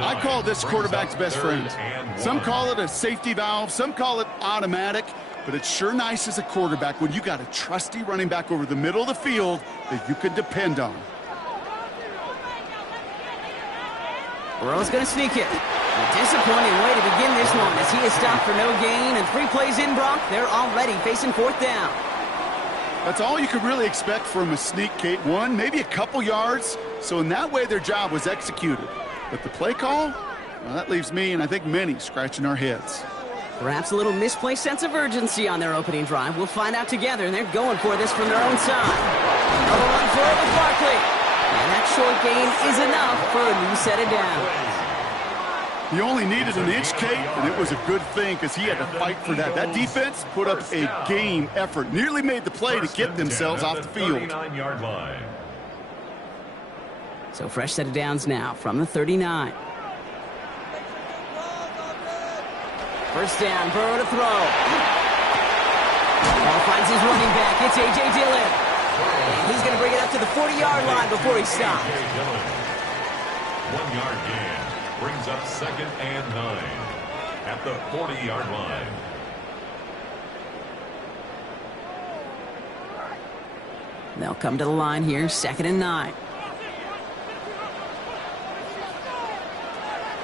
I call this quarterback's best friend. Some call it a safety valve. Some call it automatic. But it's sure nice as a quarterback when you got a trusty running back over the middle of the field that you can depend on. Burrow's going to sneak it. A disappointing way to begin this one as he is stopped for no gain. And 3 plays in, Brock. They're already facing 4th down. That's all you could really expect from a sneak, Kate. 1, maybe a couple yards. So in that way, their job was executed. But the play call, well, that leaves me and I think many scratching our heads. Perhaps a little misplaced sense of urgency on their opening drive. We'll find out together, and they're going for this from their own side. Another run for it with Barkley. And that short gain is enough for a new set of downs. He only needed an inch, Kate, and it was a good thing because he had to fight for that. That defense put up a game effort, nearly made the play to get themselves off the field. 39-yard line. So fresh set of downs now from the 39. 1st down, Burrow to throw. Ball finds his running back. It's A.J. Dillon. And he's going to bring it up to the 40-yard line before he stops. 1 yard gain. Brings up 2nd and 9 at the 40-yard line. They'll come to the line here, 2nd and 9.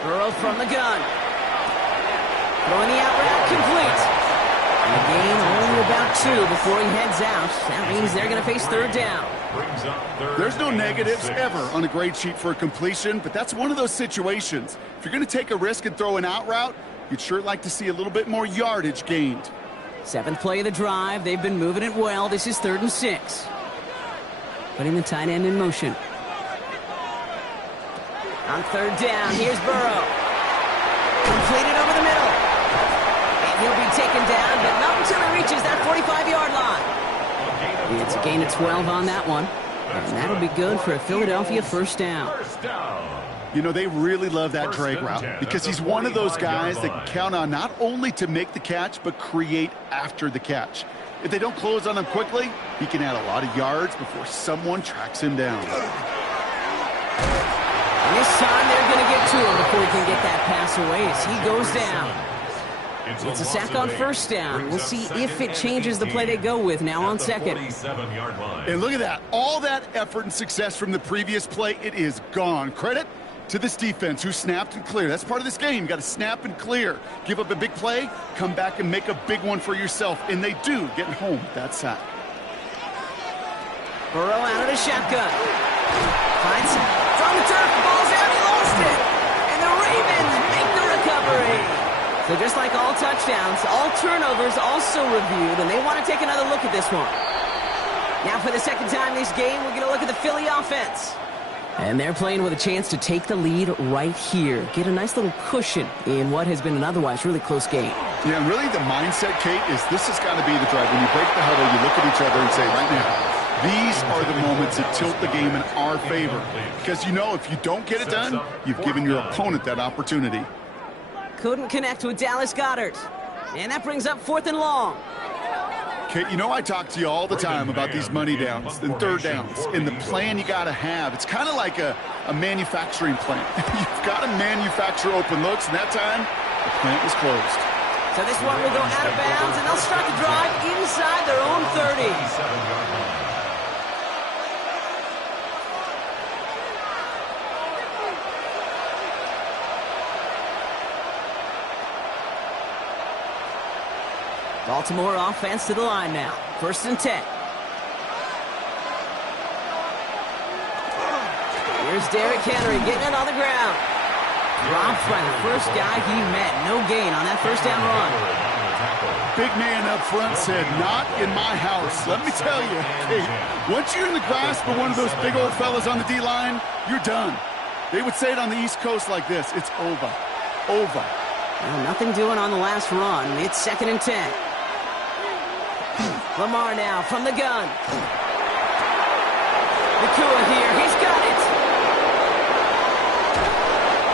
Burrow from the gun. Throwing the out route complete. And a gain only about 2 before he heads out. That means they're going to face 3rd down. There's no negatives ever on a grade sheet for a completion, but that's one of those situations. If you're going to take a risk and throw an out route, you'd sure like to see a little bit more yardage gained. 7th play of the drive. They've been moving it well. This is 3rd and 6. Putting the tight end in motion. On 3rd down, here's Burrow. Completed over the middle. And he'll be taken down, but not until he reaches that 45-yard line. It's a gain of 12 on that one. And that'll be good for a Philadelphia 1st down. You know, they really love that drag route because he's one of those guys that can count on not only to make the catch, but create after the catch. If they don't close on him quickly, he can add a lot of yards before someone tracks him down. And this time they're going to get to him before he can get that pass away as he goes down. It's a sack on 1st down. We'll see if it changes the play they go with now on 2nd. And look at that. All that effort and success from the previous play, it is gone. Credit to this defense who snapped and cleared. That's part of this game. You got to snap and clear. Give up a big play, come back and make a big one for yourself. And they do, getting home with that sack. Burrow out of the shotgun. Finds him. From the turf. Ball's out. He lost it. And the Ravens make the recovery. So just like all touchdowns, all turnovers also reviewed, and they want to take another look at this one. Now for the 2nd time this game, we're going to look at the Philly offense. And they're playing with a chance to take the lead right here. Get a nice little cushion in what has been an otherwise really close game. Yeah, and really the mindset, Kate, is this has got to be the drive. When you break the huddle, you look at each other and say, right now, these are the moments that tilt the game in our favor. Because you know if you don't get it done, you've given your opponent that opportunity. Couldn't connect with Dallas Goedert. And that brings up 4th and long. Kate, you know I talk to you all the time about these money downs and 3rd downs and the plan you got to have. It's kind of like a a manufacturing plant. You've got to manufacture open looks, and that time, the plant was closed. So this one will go out of bounds, and they'll start the drive inside their own 30. Baltimore offense to the line now. 1st and 10. Here's Derrick Henry getting it on the ground. Dropped by the first guy he met. No gain on that first down run. Big man up front said, not in my house. Let me tell you, hey, once you're in the grasp of one of those big old fellas on the D-line, you're done. They would say it on the East Coast like this. It's over. Over. Well, nothing doing on the last run. It's 2nd and 10. Lamar now from the gun. Nakua here. He's got it.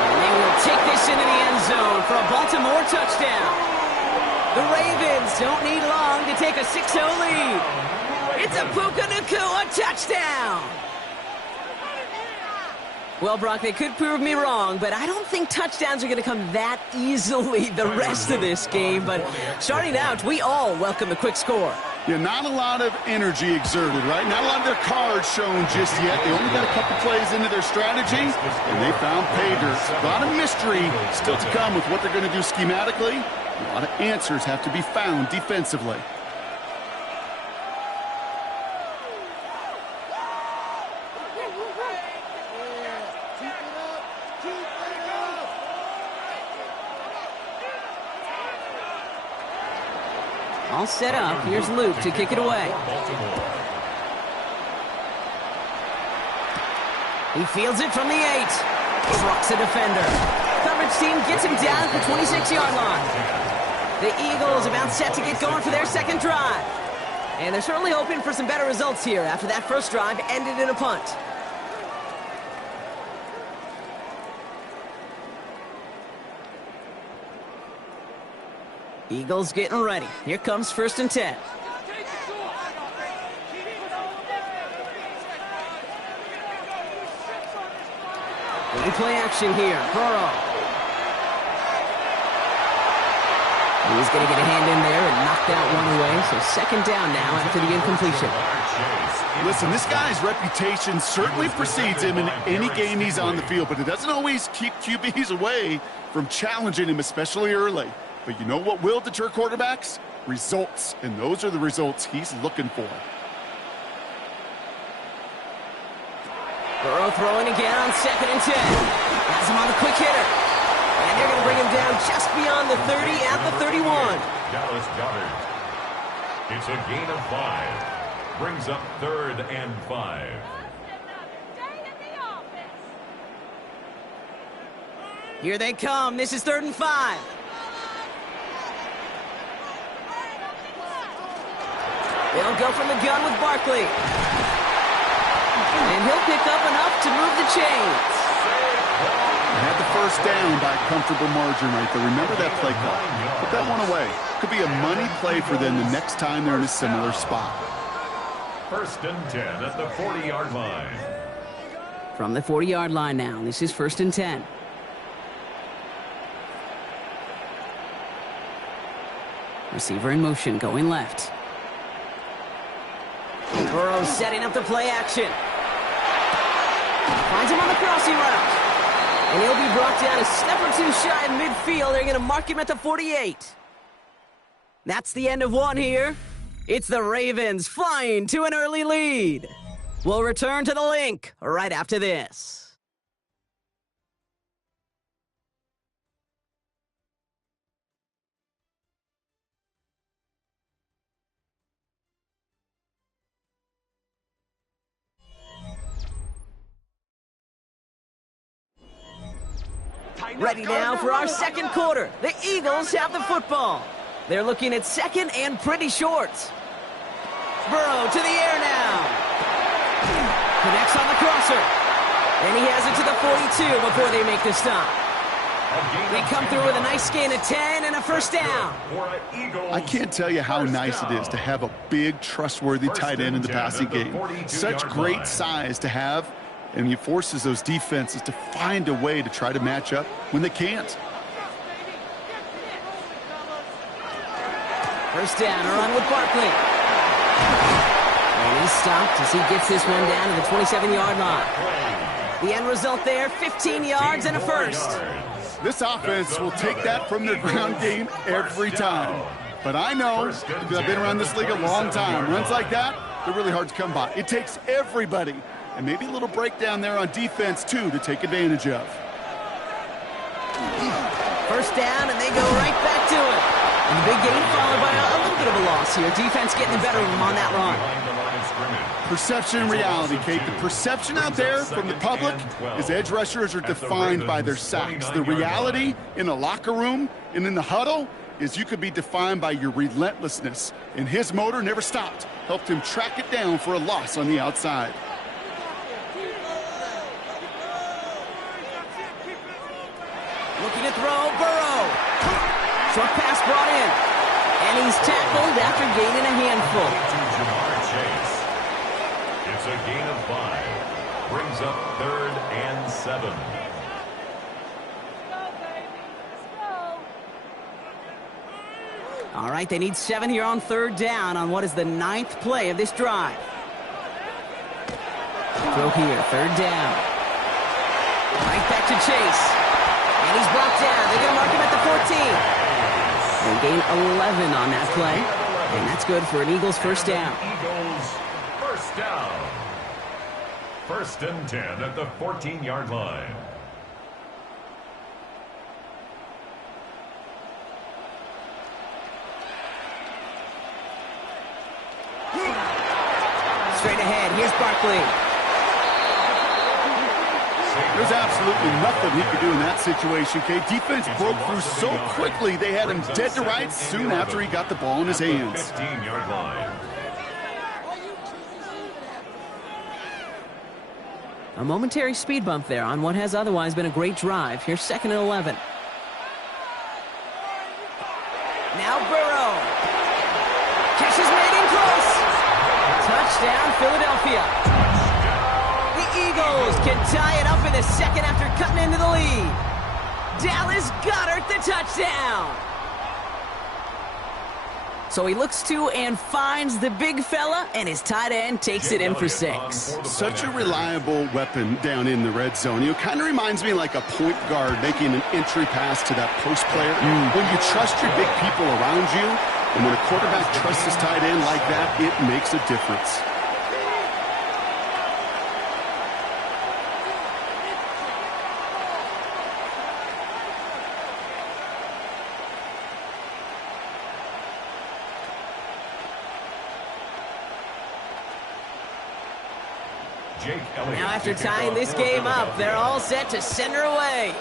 And they will take this into the end zone for a Baltimore touchdown. The Ravens don't need long to take a 6-0 lead. It's a Puka Nakua touchdown. Well, Brock, they could prove me wrong, but I don't think touchdowns are going to come that easily the rest of this game. But starting out, we all welcome the quick score. Yeah, not a lot of energy exerted, right? Not a lot of their cards shown just yet. They only got a couple plays into their strategy, and they found pay dirt. A lot of mystery still to come with what they're going to do schematically. A lot of answers have to be found defensively. All set up. Here's Luke to kick it away. He fields it from the 8. Trucks a defender. Coverage team gets him down at the 26-yard line. The Eagles about set to get going for their second drive. And they're certainly hoping for some better results here after that first drive ended in a punt. Eagles getting ready. Here comes 1st and 10. Play action here. Burrow. He's going to get a hand in there and knock that one away. So 2nd down now after the incompletion. Listen, this guy's reputation certainly precedes him in any game he's on the field, but it doesn't always keep QBs away from challenging him, especially early. But you know what will deter quarterbacks? Results. And those are the results he's looking for. Burrow throwing again on 2nd and 10. Has him on the quick hitter. And they're going to bring him down just beyond the 30 at the 31. Dallas Goedert. It's a gain of 5. Brings up 3rd and 5. Here they come. This is 3rd and 5. They'll go from the gun with Barkley. And he'll pick up enough to move the chains. Had the first down by a comfortable margin right there. Remember that play call. Put that one away. Could be a money play for them the next time they're in a similar spot. 1st and 10 at the 40-yard line. From the 40-yard line now, this is 1st and 10. Receiver in motion, going left. Burrow setting up the play action. Finds him on the crossing route. And he'll be brought down a step or two shy in midfield. They're going to mark him at the 48. That's the end of one here. It's the Ravens flying to an early lead. We'll return to the link right after this. Ready now for our second quarter. The Eagles have the football. They're looking at 2nd and pretty short. Burrow to the air now. Connects on the crosser. And he has it to the 42 before they make the stop. They come through with a nice gain of 10 and a first down. I can't tell you how nice it is to have a big, trustworthy tight end in the passing game. Such great size to have. and he forces those defenses to find a way to try to match up when they can't. First down, a run with Barkley. And he's stopped as he gets this one down to the 27-yard line. The end result there, 15 yards and a first. This offense will take that from their ground game every time. But I know, because I've been around this league a long time, runs like that, they're really hard to come by. It takes everybody, and maybe a little breakdown there on defense, too, to take advantage of. First down, and they go right back to it. And the big gain followed by a little bit of a loss here. Defense getting the better of them on that run. Perception and reality, Kate. The perception out there from the public is edge rushers are defined by their sacks. The reality in the locker room and in the huddle is you could be defined by your relentlessness. And his motor never stopped. Helped him track it down for a loss on the outside. Looking to throw, Burrow. Short pass brought in. And he's tackled after gaining a handful. It's a gain of 5. Brings up 3rd and 7. All right, they need 7 here on 3rd down on what is the 9th play of this drive. Throw here, 3rd down. Right back to Chase. And he's brought down. They're going to mark him at the 14. They gain 11 on that play. And that's good for an Eagles first down. Eagles first down. 1st and 10 at the 14-yard line. Straight ahead, here's Barkley. There's absolutely nothing he could do in that situation, Kate. Defense broke through so quickly, they had him dead to rights soon after he got the ball in his hands. 15-yard line. A momentary speed bump there on what has otherwise been a great drive. Here's 2nd and 11. Now Burrow. Catch is made in close. Touchdown, Philadelphia. The Eagles can tie it up in the 2nd after cutting into the lead. Dallas Goedert the touchdown. So he looks to and finds the big fella, and his tight end takes it in for 6. Such a reliable weapon down in the red zone. You know, kind of reminds me like a point guard making an entry pass to that post player. When you trust your big people around you, and when a quarterback trusts his tight end like that, it makes a difference. Now after tying this game up, they're all set to send her away.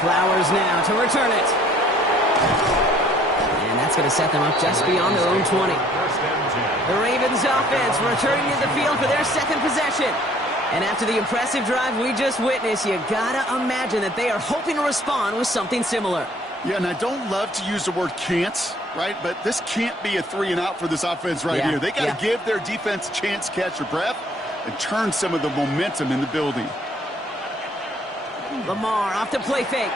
Flowers now to return it. And that's going to set them up just beyond their own 20. The Ravens offense returning to the field for their 2nd possession. And after the impressive drive we just witnessed, you got to imagine that they are hoping to respond with something similar. Yeah, and I don't love to use the word can't, right? But this can't be a 3-and-out for this offense right here. They got to give their defense a chance to catch their breath and turn some of the momentum in the building. Lamar off the play fake.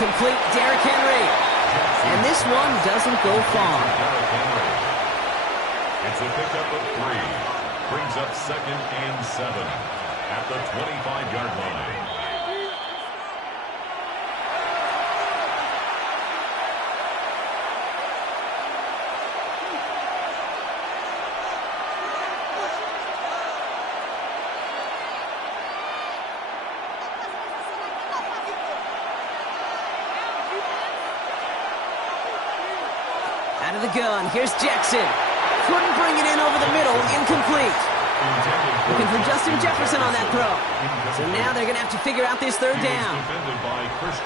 Complete Derrick Henry. And this one doesn't go far. It's a pickup of 3. Brings up 2nd and 7 at the 25-yard line. Out of the gun, here's Jackson. Couldn't bring it in over the middle, incomplete. Looking for Justin Jefferson on that throw. So now they're going to have to figure out this 3rd down.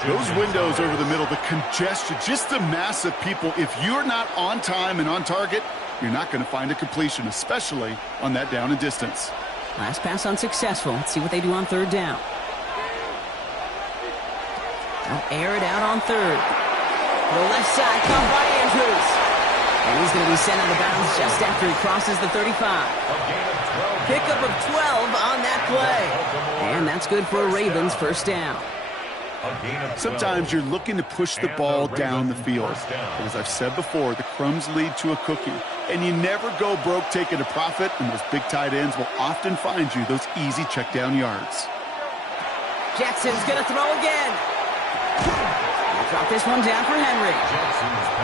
Those windows over the middle, the congestion, just the mass of people. If you're not on time and on target, you're not going to find a completion, especially on that down and distance. Last pass unsuccessful. Let's see what they do on 3rd down. They'll air it out on 3rd. The left side caught by Andrews. And he's going to be sent out of bounds just after he crosses the 35. Pickup of 12 on that play. And that's good for a Ravens first down. Sometimes you're looking to push the ball down the field. But as I've said before, the crumbs lead to a cookie. And you never go broke taking a profit, and those big tight ends will often find you those easy check down yards. Jackson's going to throw again. They'll drop this one down for Henry.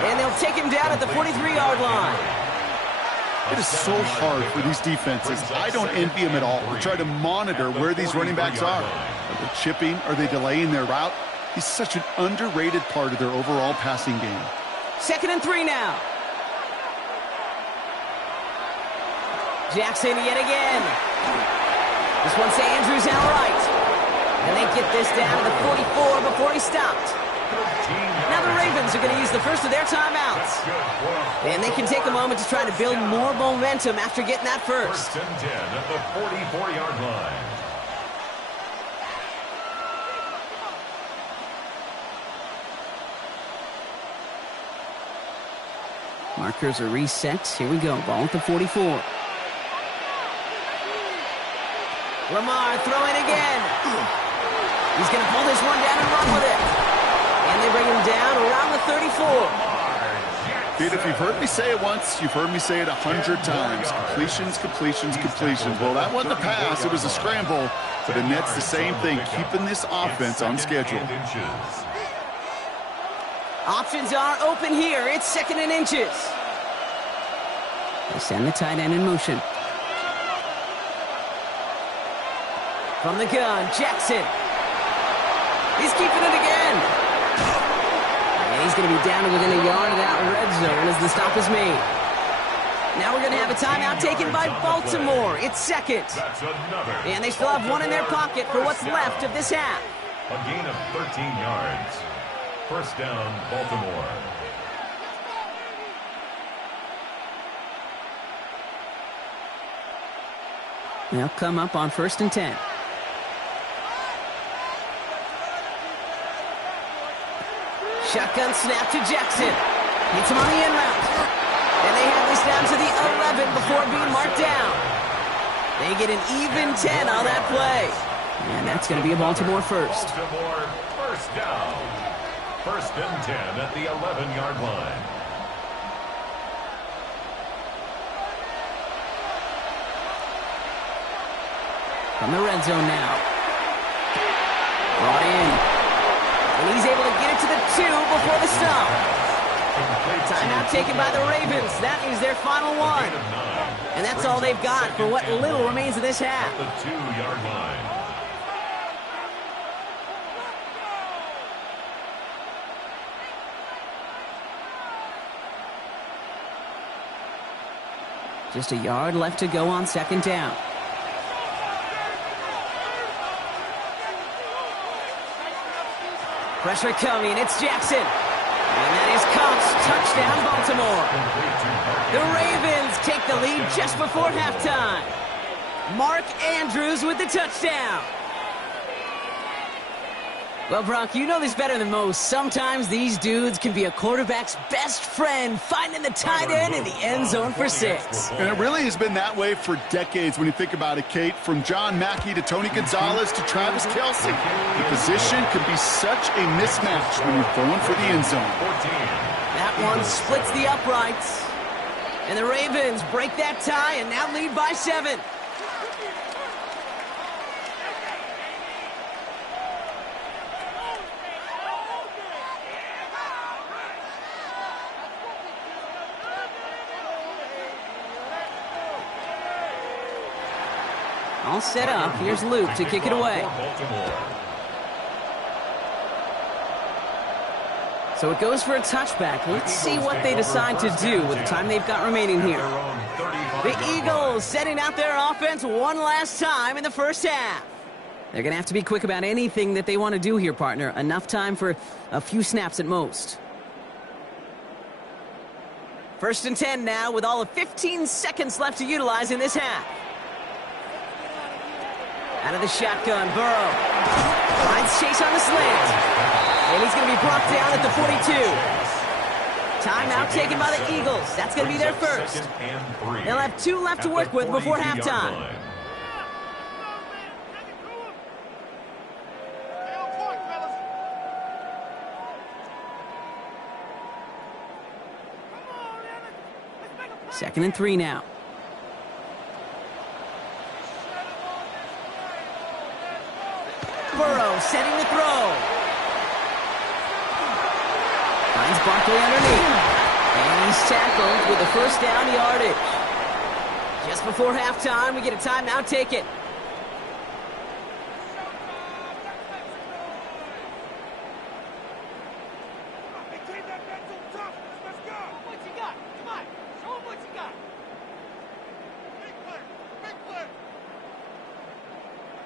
And they'll take him down at the 43-yard line. It is so hard for these defenses. I don't envy them at all. We try to monitor where these running backs are. Are they chipping? Are they delaying their route? He's such an underrated part of their overall passing game. 2nd and 3 now. Jackson yet again. This one's to Andrews out right. And they get this down to the 44 before he stopped. Now the Ravens are going to use the first of their timeouts. And they can take a moment to try to build more momentum after getting that first. 1st and 10 at the 44-yard line. Markers are reset. Here we go. Ball at the 44. Lamar throwing again. He's going to pull this one down and run with it. And they bring him down around the 34. Dude, if you've heard me say it once, you've heard me say it 100 times. Completions, completions, completions. Well, that wasn't a pass. It was a scramble. But the Nets, the same thing, keeping this offense on schedule. Options are open here. It's 2nd and inches. They send the tight end in motion. From the gun, Jackson. He's keeping it again. And he's going to be down to within a yard of that red zone as the stop is made. Now we're going to have a timeout taken by Baltimore. It's 2nd. And they still have one in their pocket for what's left of this half. A gain of 13 yards. 1st down, Baltimore. They'll come up on 1st and 10. Shotgun snap to Jackson. Hits him on the end route. And they have this down to the 11 before being marked down. They get an even 10 on that play. And that's going to be a Baltimore first. Baltimore first down. 1st and 10 at the 11-yard line. From the red zone now. Brought in. And he's able to get it to the 2 before the stop. Timeout taken by the Ravens. That is their final one. And that's all they've got for what little remains of this half. The 2-yard line. Just a yard left to go on 2nd down. Pressure coming. It's Jackson. And that is Cox. Touchdown, Baltimore. The Ravens take the lead just before halftime. Mark Andrews with the touchdown. Well, Brock, you know this better than most. Sometimes these dudes can be a quarterback's best friend, finding the tight end in the end zone for 6. And it really has been that way for decades when you think about it, Kate. From John Mackey to Tony Gonzalez to Travis Kelce. The position can be such a mismatch when you're throwing for the end zone. That one splits the uprights. And the Ravens break that tie and now lead by 7. All set up. Here's Luke to kick it away. So it goes for a touchback. Let's see what they decide to do with the time they've got remaining here. The Eagles setting out their offense one last time in the first half. They're going to have to be quick about anything that they want to do here, partner. Enough time for a few snaps at most. 1st and 10 now with all of 15 seconds left to utilize in this half. Out of the shotgun, Burrow finds Chase on the slant. And he's going to be brought down at the 42. Timeout taken by the Eagles. That's going to be their first. They'll have 2 left to work with before halftime. Second and 3 now. Burrow setting the throw. Finds Barkley underneath. And he's tackled with a first down yardage. Just before halftime, we get a timeout ticket.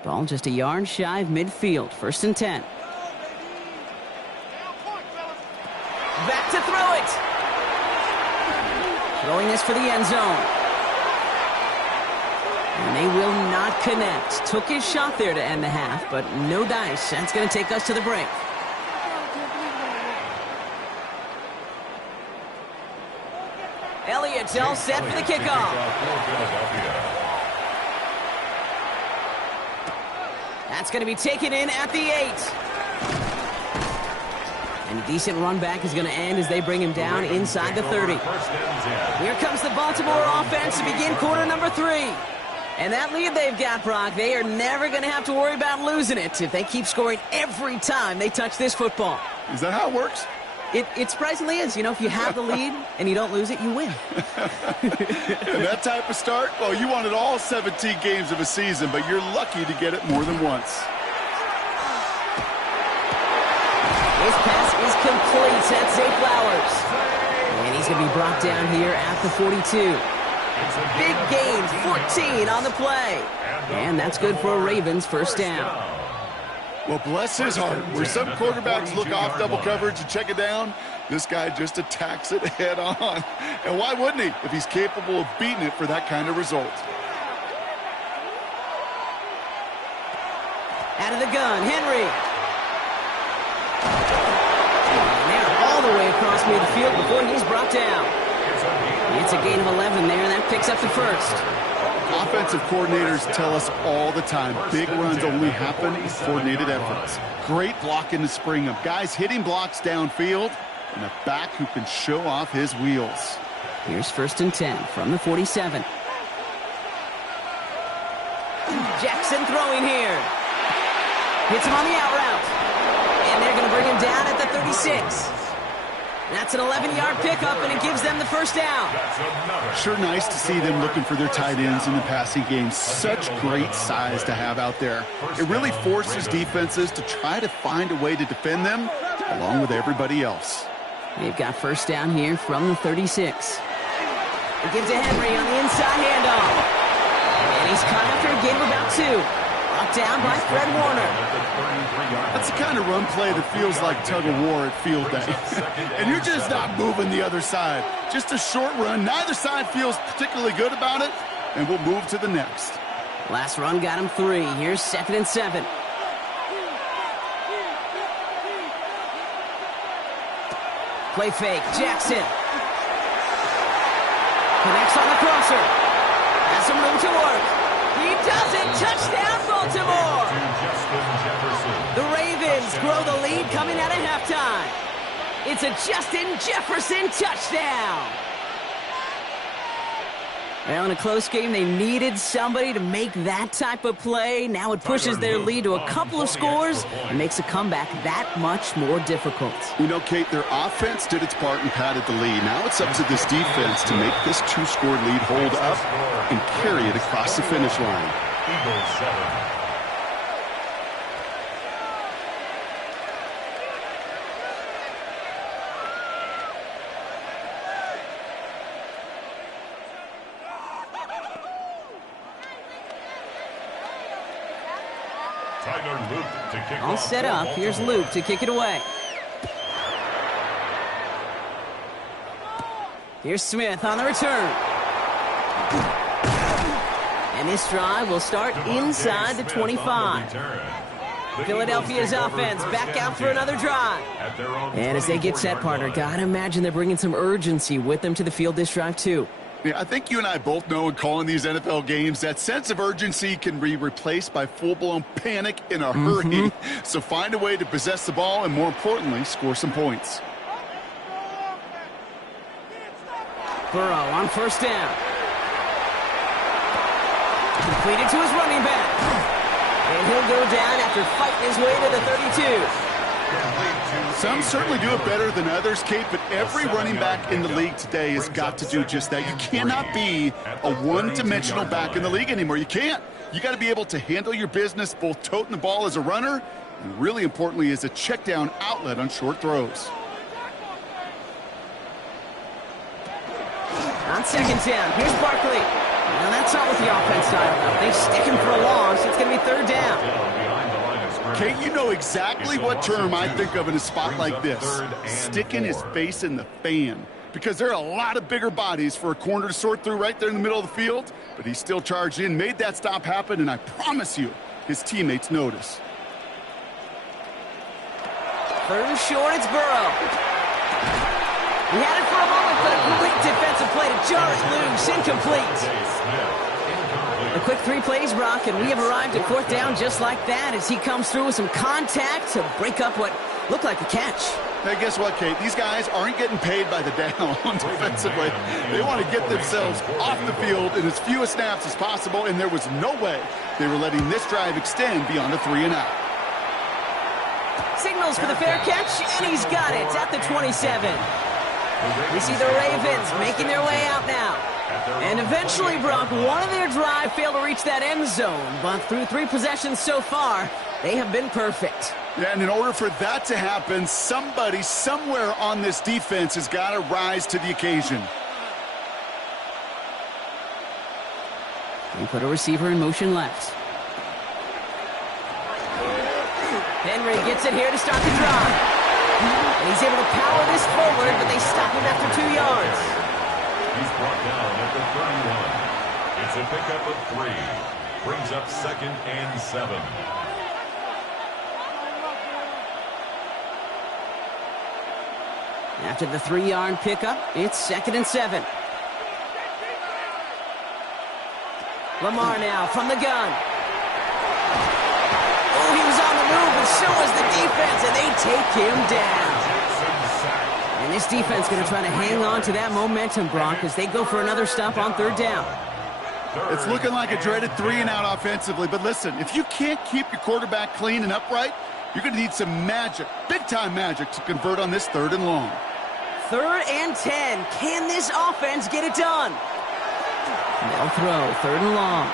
Ball just a yard shy of midfield. First and 10. Back to throw it. Throwing this for the end zone. And they will not connect. Took his shot there to end the half, but no dice. That's going to take us to the break. Elliott's all set for the kickoff. That's going to be taken in at the 8. And a decent run back is going to end as they bring him down inside the 30. Here comes the Baltimore offense to begin quarter number 3. And that lead they've got, Brock, they are never going to have to worry about losing it if they keep scoring every time they touch this football. Is that how it works? It surprisingly is. You know, if you have the lead and you don't lose it, you win. And that type of start, well, you wanted all 17 games of a season, but you're lucky to get it more than once. His pass is complete. That's Zay Flowers. And he's going to be brought down here at the 42. Big gain, 14 on the play. And that's good for a Ravens first down. Well, bless his heart. Where some quarterbacks look off double coverage and check it down, this guy just attacks it head on. And why wouldn't he if he's capable of beating it for that kind of result? Out of the gun, Henry. And they're all the way across midfield before he's brought down. It's a gain of 11 there, and that picks up the first. Offensive coordinators tell us all the time, big runs only happen with coordinated efforts. Great block in the spring of guys hitting blocks downfield and a back who can show off his wheels. Here's first and 10 from the 47. Jackson throwing here. Hits him on the out route. And they're going to bring him down at the 36. That's an 11-yard pickup, and it gives them the first down. Sure nice to see them looking for their tight ends in the passing game. Such great size to have out there. It really forces defenses to try to find a way to defend them along with everybody else. They've got first down here from the 36. It gives to Henry on the inside handoff. And he's caught after a gain of about 2. Brought down by Fred Warner. That's the kind of run play that feels like tug-of-war at field day. And you're just not moving the other side. Just a short run. Neither side feels particularly good about it, and we'll move to the next. Last run got him 3. Here's second and 7. Play fake. Jackson. Connects on the crosser. Has some room to work. He does it. Touchdown, Baltimore. The Ravens grow the lead coming out of halftime. It's a Justin Jefferson touchdown. Well, in a close game, they needed somebody to make that type of play. Now it pushes their lead to a couple of scores and makes a comeback that much more difficult. You know, Kate, their offense did its part and padded the lead. Now it's up to this defense to make this 2-score lead hold up and carry it across the finish line. Eagles 7. All set up. Here's Luke to kick it away. Here's Smith on the return. And this drive will start inside the 25. Philadelphia's offense back out for another drive. And as they get set, partner, gotta imagine they're bringing some urgency with them to the field this drive, too. Yeah, I think you and I both know in calling these NFL games that sense of urgency can be replaced by full-blown panic in a hurry. So find a way to possess the ball and, more importantly, score some points. Burrow on first down. Completed to his running back. And he'll go down after fighting his way to the 32. Some certainly do it better than others, Kate, but every running back in the league today has got to do just that. You cannot be a one-dimensional back in the league anymore. You can't. You got to be able to handle your business, both toting the ball as a runner and, really importantly, as a check-down outlet on short throws. On second down, here's Barkley. Now that's not what the offense style. They stick him for a loss. It's going to be third down. Kate, you know exactly what term I think of in a spot like this. Sticking his face in the fan. Because there are a lot of bigger bodies for a corner to sort through right there in the middle of the field. But he still charged in, made that stop happen, and I promise you, his teammates notice. Third and short, it's Burrow. He had it for a moment, but a great defensive play to jar it loose. Incomplete. A quick 3 plays, Brock, and we have arrived at fourth down just like that as he comes through with some contact to break up what looked like a catch. Hey, guess what, Kate? These guys aren't getting paid by the down defensively. They want to get themselves off the field in as few snaps as possible, and there was no way they were letting this drive extend beyond a 3-and-out. Signals for the fair catch, and he's got it at the 27. We see the Ravens making their way out now. And eventually, Brock, one of their drive failed to reach that end zone, but through 3 possessions so far, they have been perfect. Yeah, and in order for that to happen, somebody somewhere on this defense has got to rise to the occasion. They put a receiver in motion left. Henry gets it here to start the drive. And he's able to power this forward, but they stop him after 2 yards. He's brought down at the 31. It's a pickup of 3. Brings up 2nd and 7. After the 3-yard pickup, it's 2nd and 7. Lamar now from the gun. Oh, he was on the move, and so was the defense, and they take him down. And this defense going to try to hang on to that momentum, Brock, as they go for another stop on 3rd down. It's looking like a dreaded 3-and-out offensively, but listen, if you can't keep your quarterback clean and upright, you're going to need some magic, big-time magic, to convert on this 3rd and long. 3rd and 10. Can this offense get it done? They'll throw 3rd and long.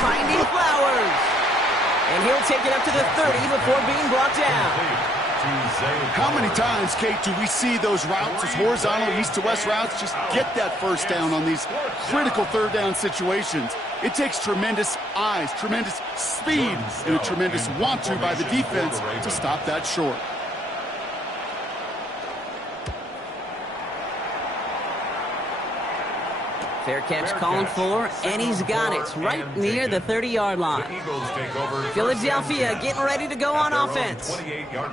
Finding Flowers. And he'll take it up to the 30 before being brought down. How many times, Kate, do we see those routes, those horizontal east-to-west routes, just get that first down on these critical 3rd down situations? It takes tremendous eyes, tremendous speed, and a tremendous want-to by the defense to stop that short. Fair catch called for, and he's got it right near the 30-yard line. Philadelphia getting ready to go on offense.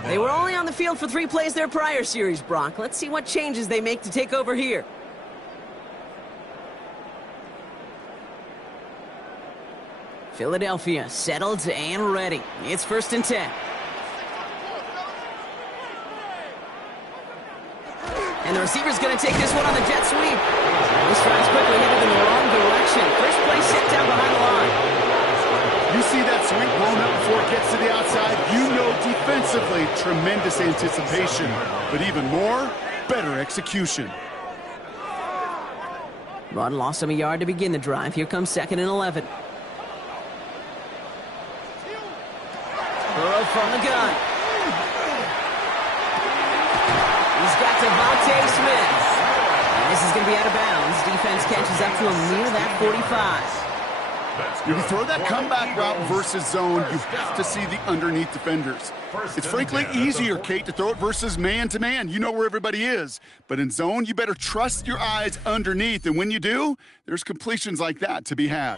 They were only on the field for 3 plays their prior series, Brock. Let's see what changes they make to take over here. Philadelphia settled and ready. It's 1st and 10. And the receiver's going to take this one on the jet sweep. This drive's quickly headed in the wrong direction. First play set down behind the line. You see that sweep blown up before it gets to the outside. You know defensively, tremendous anticipation. But even more, better execution. Rod lost him a yard to begin the drive. Here comes 2nd and 11. Burrow from the gun. He's got Devontae Smith. And this is going to be out of bounds. Defense catches up to him near that 45. If you throw that comeback route versus zone, you have to see the underneath defenders. It's frankly easier, Kate, to throw it versus man-to-man. You know where everybody is. But in zone, you better trust your eyes underneath. And when you do, there's completions like that to be had.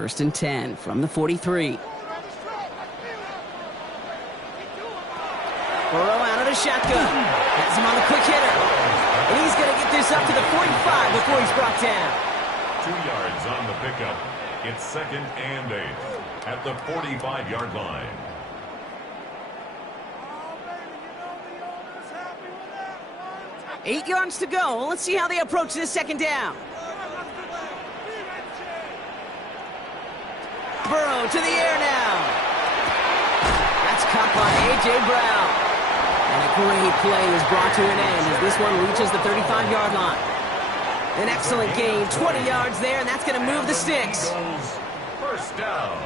First and 10 from the 43. Burrow out of the shotgun. Has him on the quick hitter. And he's going to get this up to the 45 before he's brought down. 2 yards on the pickup. It's 2nd and 8 at the 45-yard line. Eight yards to go. Let's see how they approach this second down. Burrow to the air now. That's caught by A.J. Brown. And a great play is brought to an end as this one reaches the 35-yard line. An excellent gain, 20 yards there, and that's going to move the sticks. First down.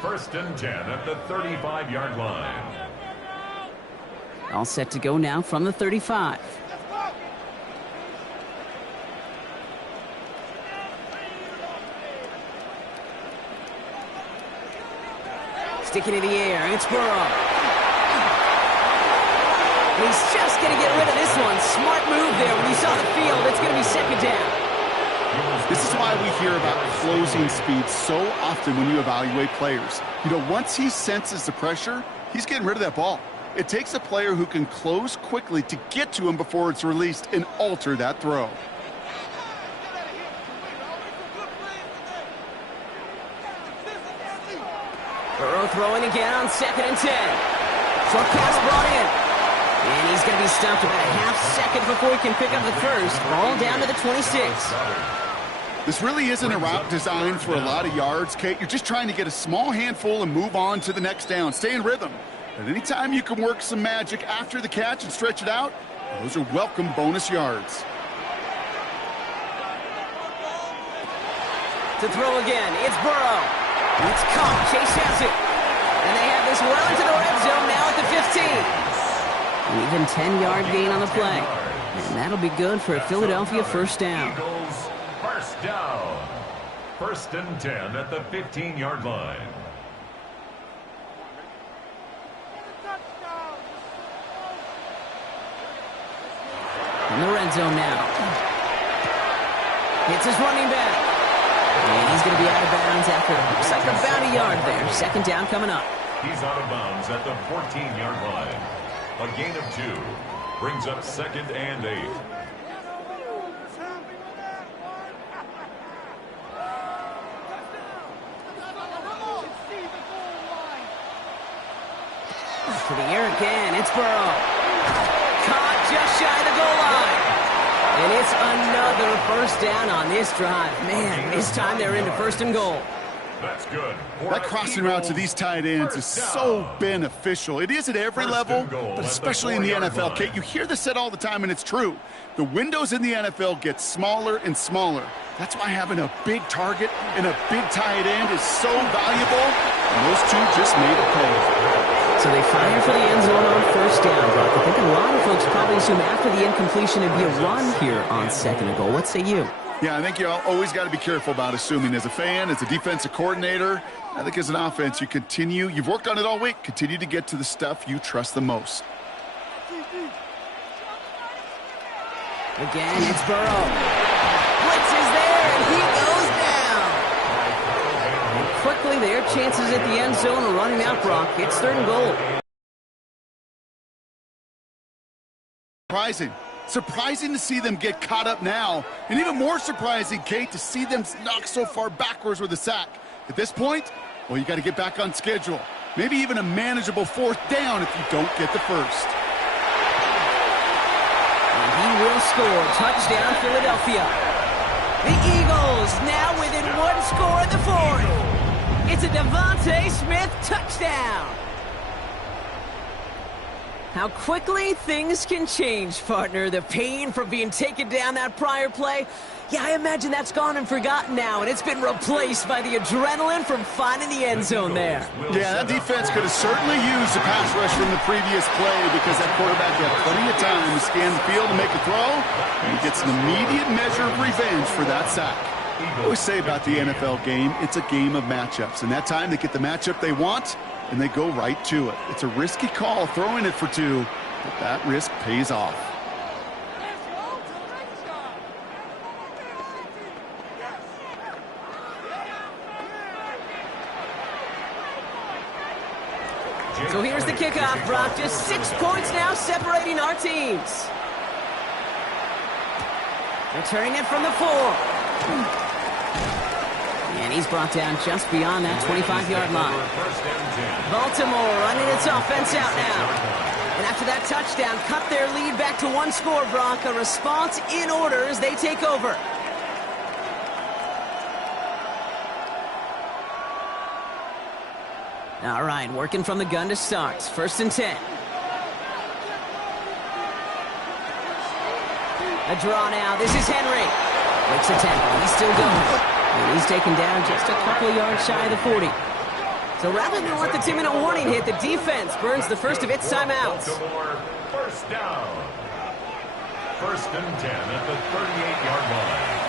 1st and 10 at the 35-yard line. All set to go now from the 35. Sticking in the air, it's Burrow. He's just going to get rid of this one. Smart move there when he saw the field. It's going to be 2nd down. This is why we hear about closing speed so often when you evaluate players. You know, once he senses the pressure, he's getting rid of that ball. It takes a player who can close quickly to get to him before it's released and alter that throw. Burrow throwing again on 2nd and 10. Short pass brought in. And he's going to be stopped about a half second before he can pick up the first. Ball down to the 26. This really isn't a route designed for a lot of yards, Kate. You're just trying to get a small handful and move on to the next down. Stay in rhythm. But anytime you can work some magic after the catch and stretch it out, those are welcome bonus yards. To throw again, it's Burrow. It's caught. Chase has it. And they have this well into the red zone now at the 15. An even 10-yard gain on the play. And that'll be good for a Philadelphia first down. Eagles first down. 1st and 10 at the 15-yard line. In the red zone now. It's his running back. And he's going to be out of bounds after looks like about a yard there. 2nd down coming up. He's out of bounds at the 14-yard line. A gain of 2 brings up 2nd and 8. To the air again, it's Burrow. Caught just shy of the goal line. And it's another first down on this drive. Man, this time they're into 1st and goal. That's good. That crossing route to these tight ends is so beneficial. It is at every level, but especially in the NFL. Kate, you hear this said all the time, and it's true. The windows in the NFL get smaller and smaller. That's why having a big target and a big tight end is so valuable, and those two just made it pay. So they fire for the end zone on 1st down, Brock. I think a lot of folks probably assume after the incompletion it'd be a run here on 2nd and goal. What say you? Yeah, I think you always got to be careful about assuming. As a fan, as a defensive coordinator, I think as an offense, you've worked on it all week. Continue to get to the stuff you trust the most. Again, it's Burrow. Blitz is there, and he goes down. Quickly, their chances at the end zone are running out, Brock. It's 3rd and goal. Surprising to see them get caught up now, and even more surprising, Kate, to see them knocked so far backwards with a sack. At this point, well, you got to get back on schedule. Maybe even a manageable 4th down if you don't get the first. And he will score. Touchdown, Philadelphia. The Eagles now within 1 score in the 4th. It's a Devontae Smith touchdown. How quickly things can change, partner. The pain from being taken down that prior play, yeah, I imagine that's gone and forgotten now, and it's been replaced by the adrenaline from finding the end zone there. Yeah, that defense could have certainly used the pass rush from the previous play because that quarterback had plenty of time to scan the field and make a throw, and he gets an immediate measure of revenge for that sack. I always say about the NFL game, it's a game of matchups, and that time they get the matchup they want, and they go right to it. It's a risky call throwing it for 2, but that risk pays off. So here's the kickoff, Brock. Just 6 points now separating our teams. Returning it from the 4. And he's brought down just beyond that 25-yard line. Baltimore running its offense out now. And after that touchdown, cut their lead back to 1 score, Brock. A response in order as they take over. All right, working from the gun to start. 1st and 10. A draw now. This is Henry. Makes a tackle. He's still going. And he's taken down just a couple of yards shy of the 40. So rather than let the 2-minute warning hit, the defense burns the first of its timeouts. First down. 1st and 10 at the 38-yard line.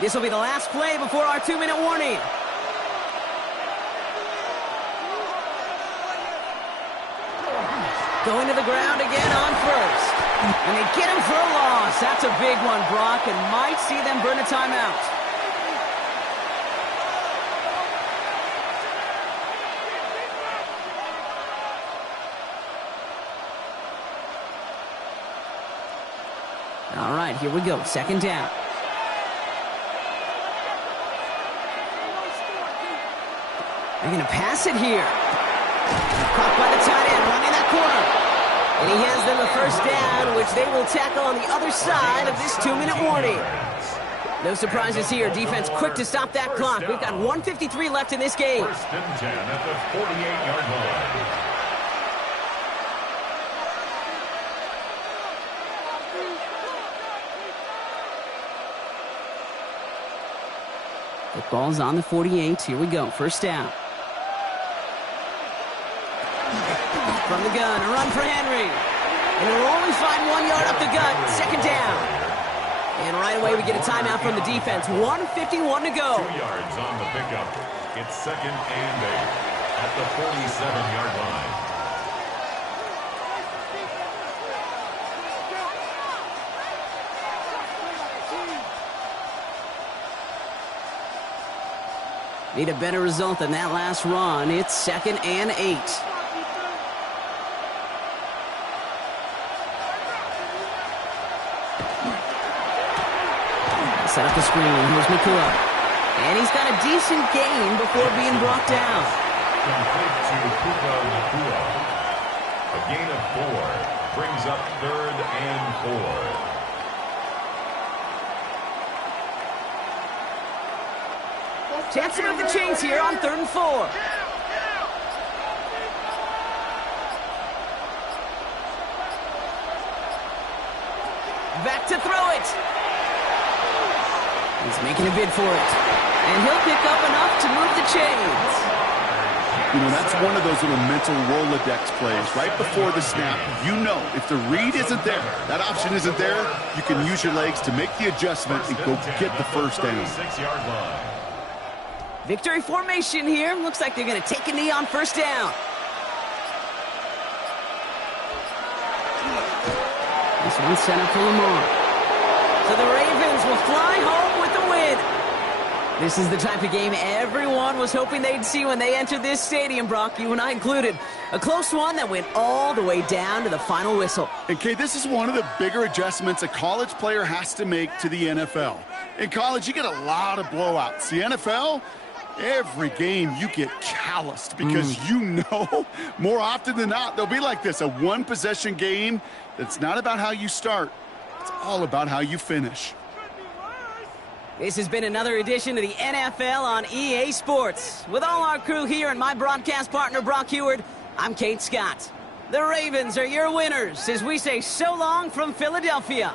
This will be the last play before our 2-minute warning. Going to the ground again on 1st. And they get him for a loss. That's a big one, Brock, and might see them burn a timeout. All right, here we go. 2nd down. They're going to pass it here. Caught by the tight end, running that corner. And he has them a 1st down, which they will tackle on the other side of this 2-minute warning. No surprises here. Defense quick to stop that clock. We've got 1:53 left in this game. 1st and 10 at the 48-yard line. The ball's on the 48. Here we go. 1st down. From the gun, a run for Henry. And it'll only find 1 yard up the gut. 2nd down. And right away we get a timeout from the defense. 1:51 to go. 2 yards on the pickup. It's 2nd and 8 at the 47-yard line. Need a better result than that last run. It's 2nd and 8. Set up the screen. Here's Nakua. And he's got a decent gain before being brought down. Complete to Puka Nakua. A gain of 4 brings up 3rd and 4. Chance to move the chains here on 3rd and 4. Back to throw it. He's making a bid for it. And he'll pick up enough to move the chains. You know, that's one of those little mental Rolodex plays. Right before the snap, you know if the read isn't there, that option isn't there, you can use your legs to make the adjustment and go get the 1st down. 6-yard line. Victory formation here. Looks like they're going to take a knee on 1st down. This one's set up for Lamar. So the Ravens will fly home with the win. This is the type of game everyone was hoping they'd see when they entered this stadium, Brock, you and I included. A close one that went all the way down to the final whistle. And, Kay, this is one of the bigger adjustments a college player has to make to the NFL. In college, you get a lot of blowouts. The NFL, every game you get calloused because you know more often than not they'll be like this, a one-possession game that's not about how you start. It's all about how you finish. This has been another edition of the NFL on EA Sports. With all our crew here and my broadcast partner, Brock Heward, I'm Kate Scott. The Ravens are your winners as we say so long from Philadelphia.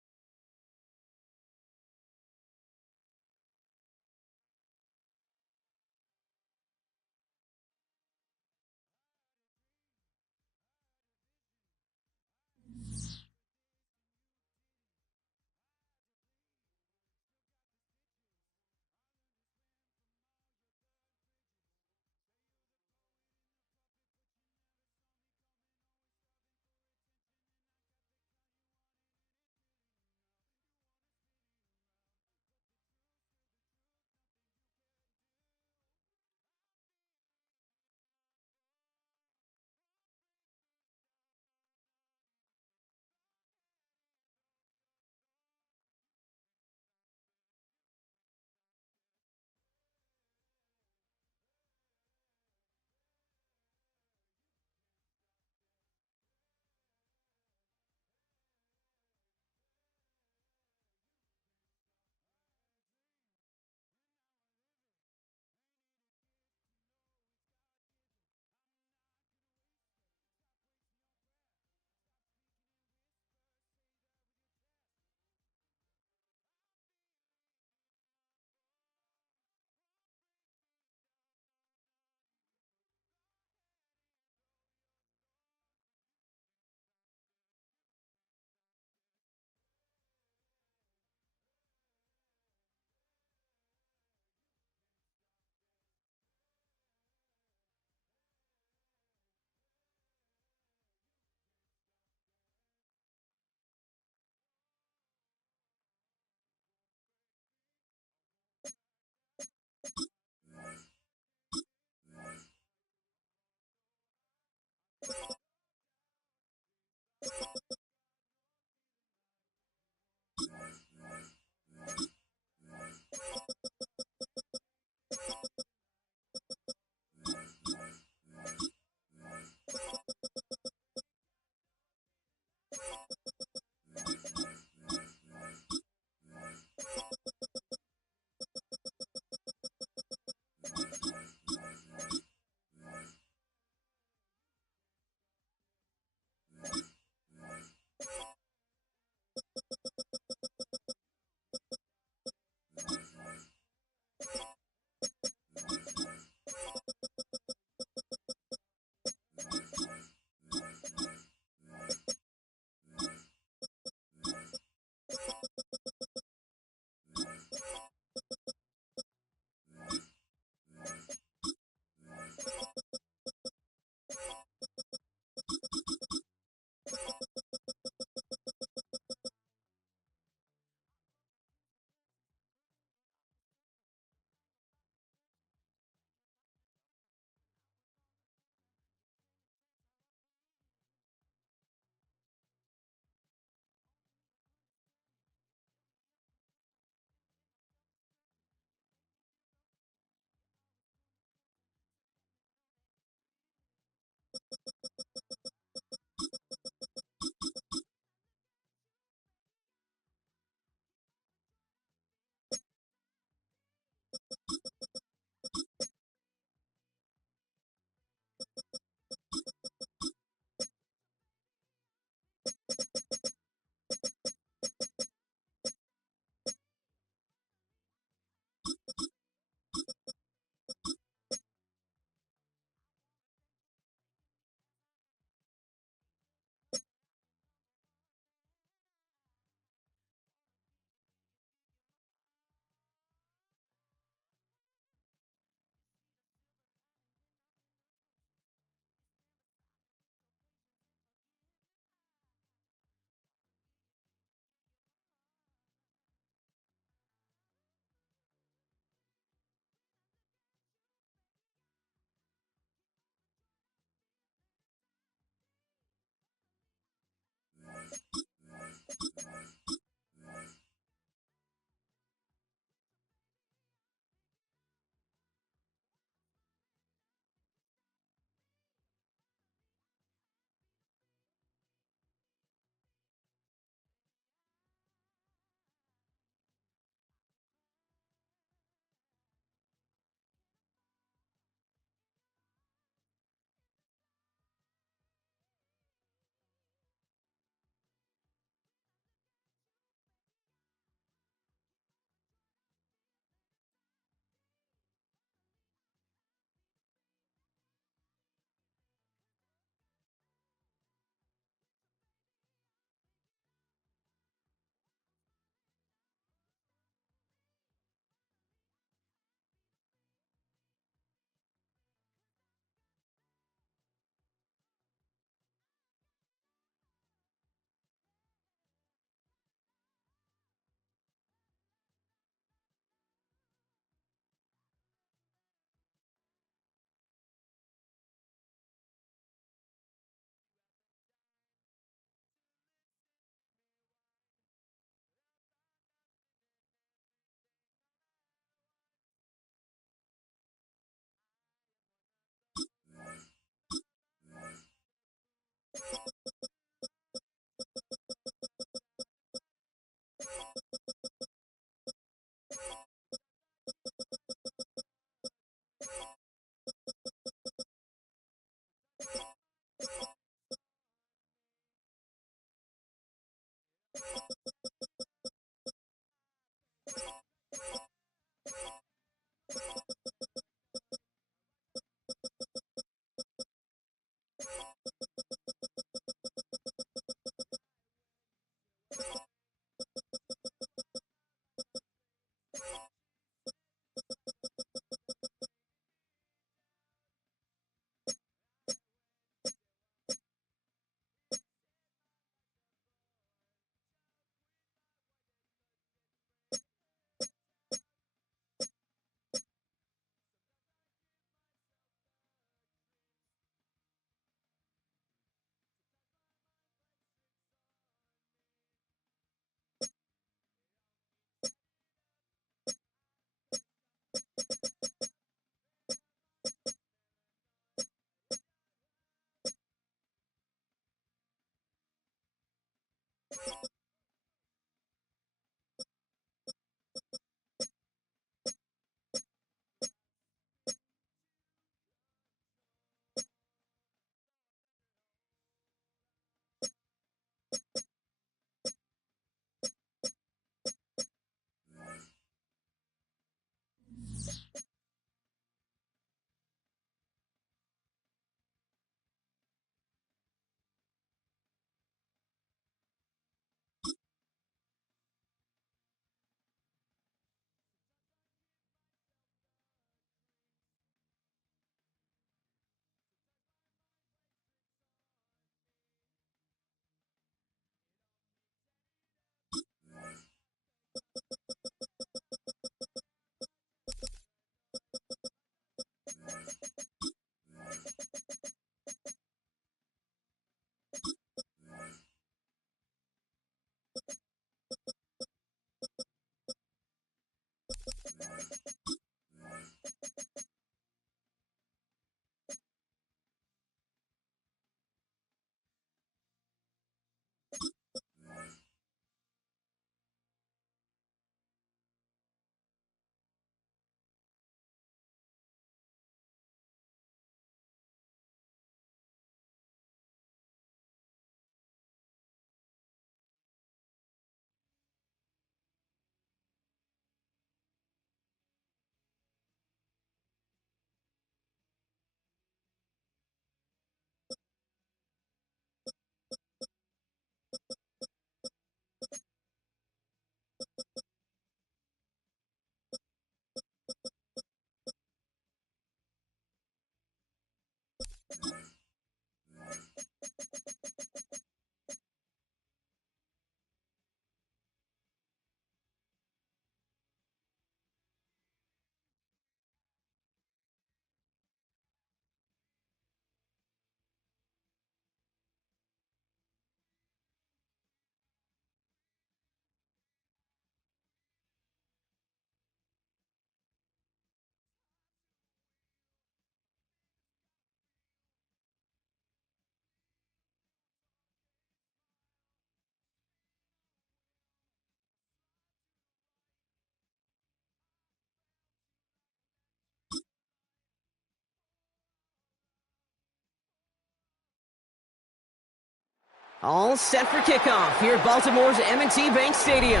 All set for kickoff here at Baltimore's M&T Bank Stadium.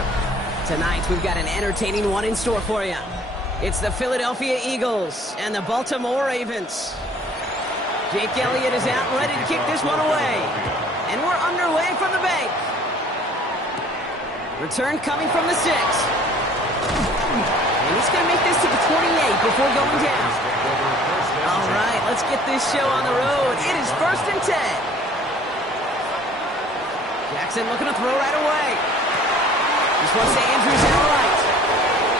Tonight, we've got an entertaining one in store for you. It's the Philadelphia Eagles and the Baltimore Ravens. Jake Elliott is out and ready to kick this one away. And we're underway from the bank. Return coming from the 6. And he's going to make this to the 28 before going down. All right, let's get this show on the road. It is 1st and 10. Jackson looking to throw right away. This one's to Andrews out right.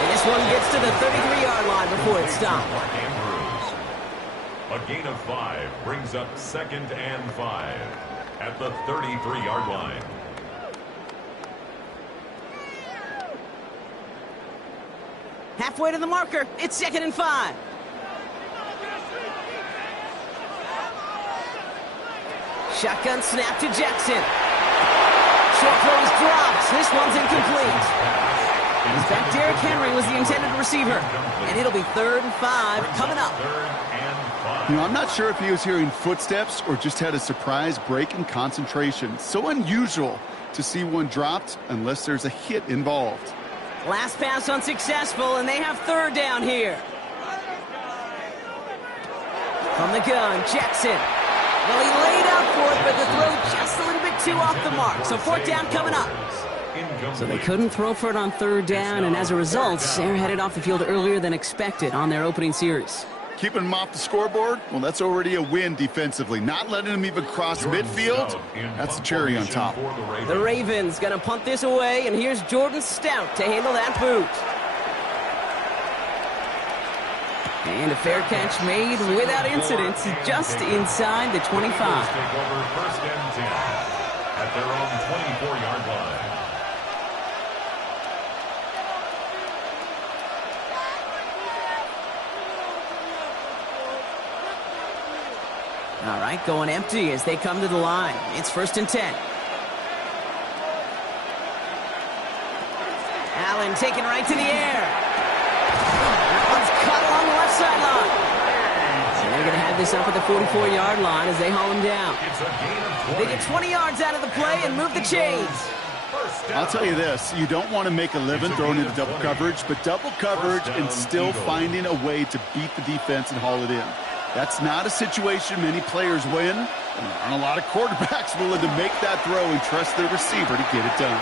And this one gets to the 33-yard line before it's stopped. A gain of 5 brings up 2nd and 5 at the 33-yard line. Halfway to the marker. It's 2nd and 5. Shotgun snap to Jackson. Short throw is dropped. This one's incomplete. He's back. Derrick Henry was the intended receiver. And it'll be 3rd and 5 coming up. You know, I'm not sure if he was hearing footsteps or just had a surprise break in concentration. So unusual to see one dropped unless there's a hit involved. Last pass unsuccessful, and they have 3rd down here. From the gun, Jackson. Well, he laid up for it, but the throw just a little bit too off the mark. So 4th down coming up. So they couldn't throw for it on 3rd down, and as a result, they're headed off the field earlier than expected on their opening series. Keeping him off the scoreboard, well, that's already a win defensively. Not letting him even cross midfield, that's a cherry on top. The Ravens going to punt this away, and here's Jordan Stout to handle that boot. And a fair catch made without incident, just inside the 25. Take over 1st and 10 at their own 24-yard line. All right, going empty as they come to the line. It's 1st and 10. Allen taken right to the air. That one's cut along the left sideline. So they're going to have this up at the 44-yard line as they haul him down. They get 20 yards out of the play and move the chains. I'll tell you this, you don't want to make a living throwing into double coverage, but double coverage and still finding a way to beat the defense and haul it in. That's not a situation many players win, and there aren't a lot of quarterbacks willing to make that throw and trust their receiver to get it done.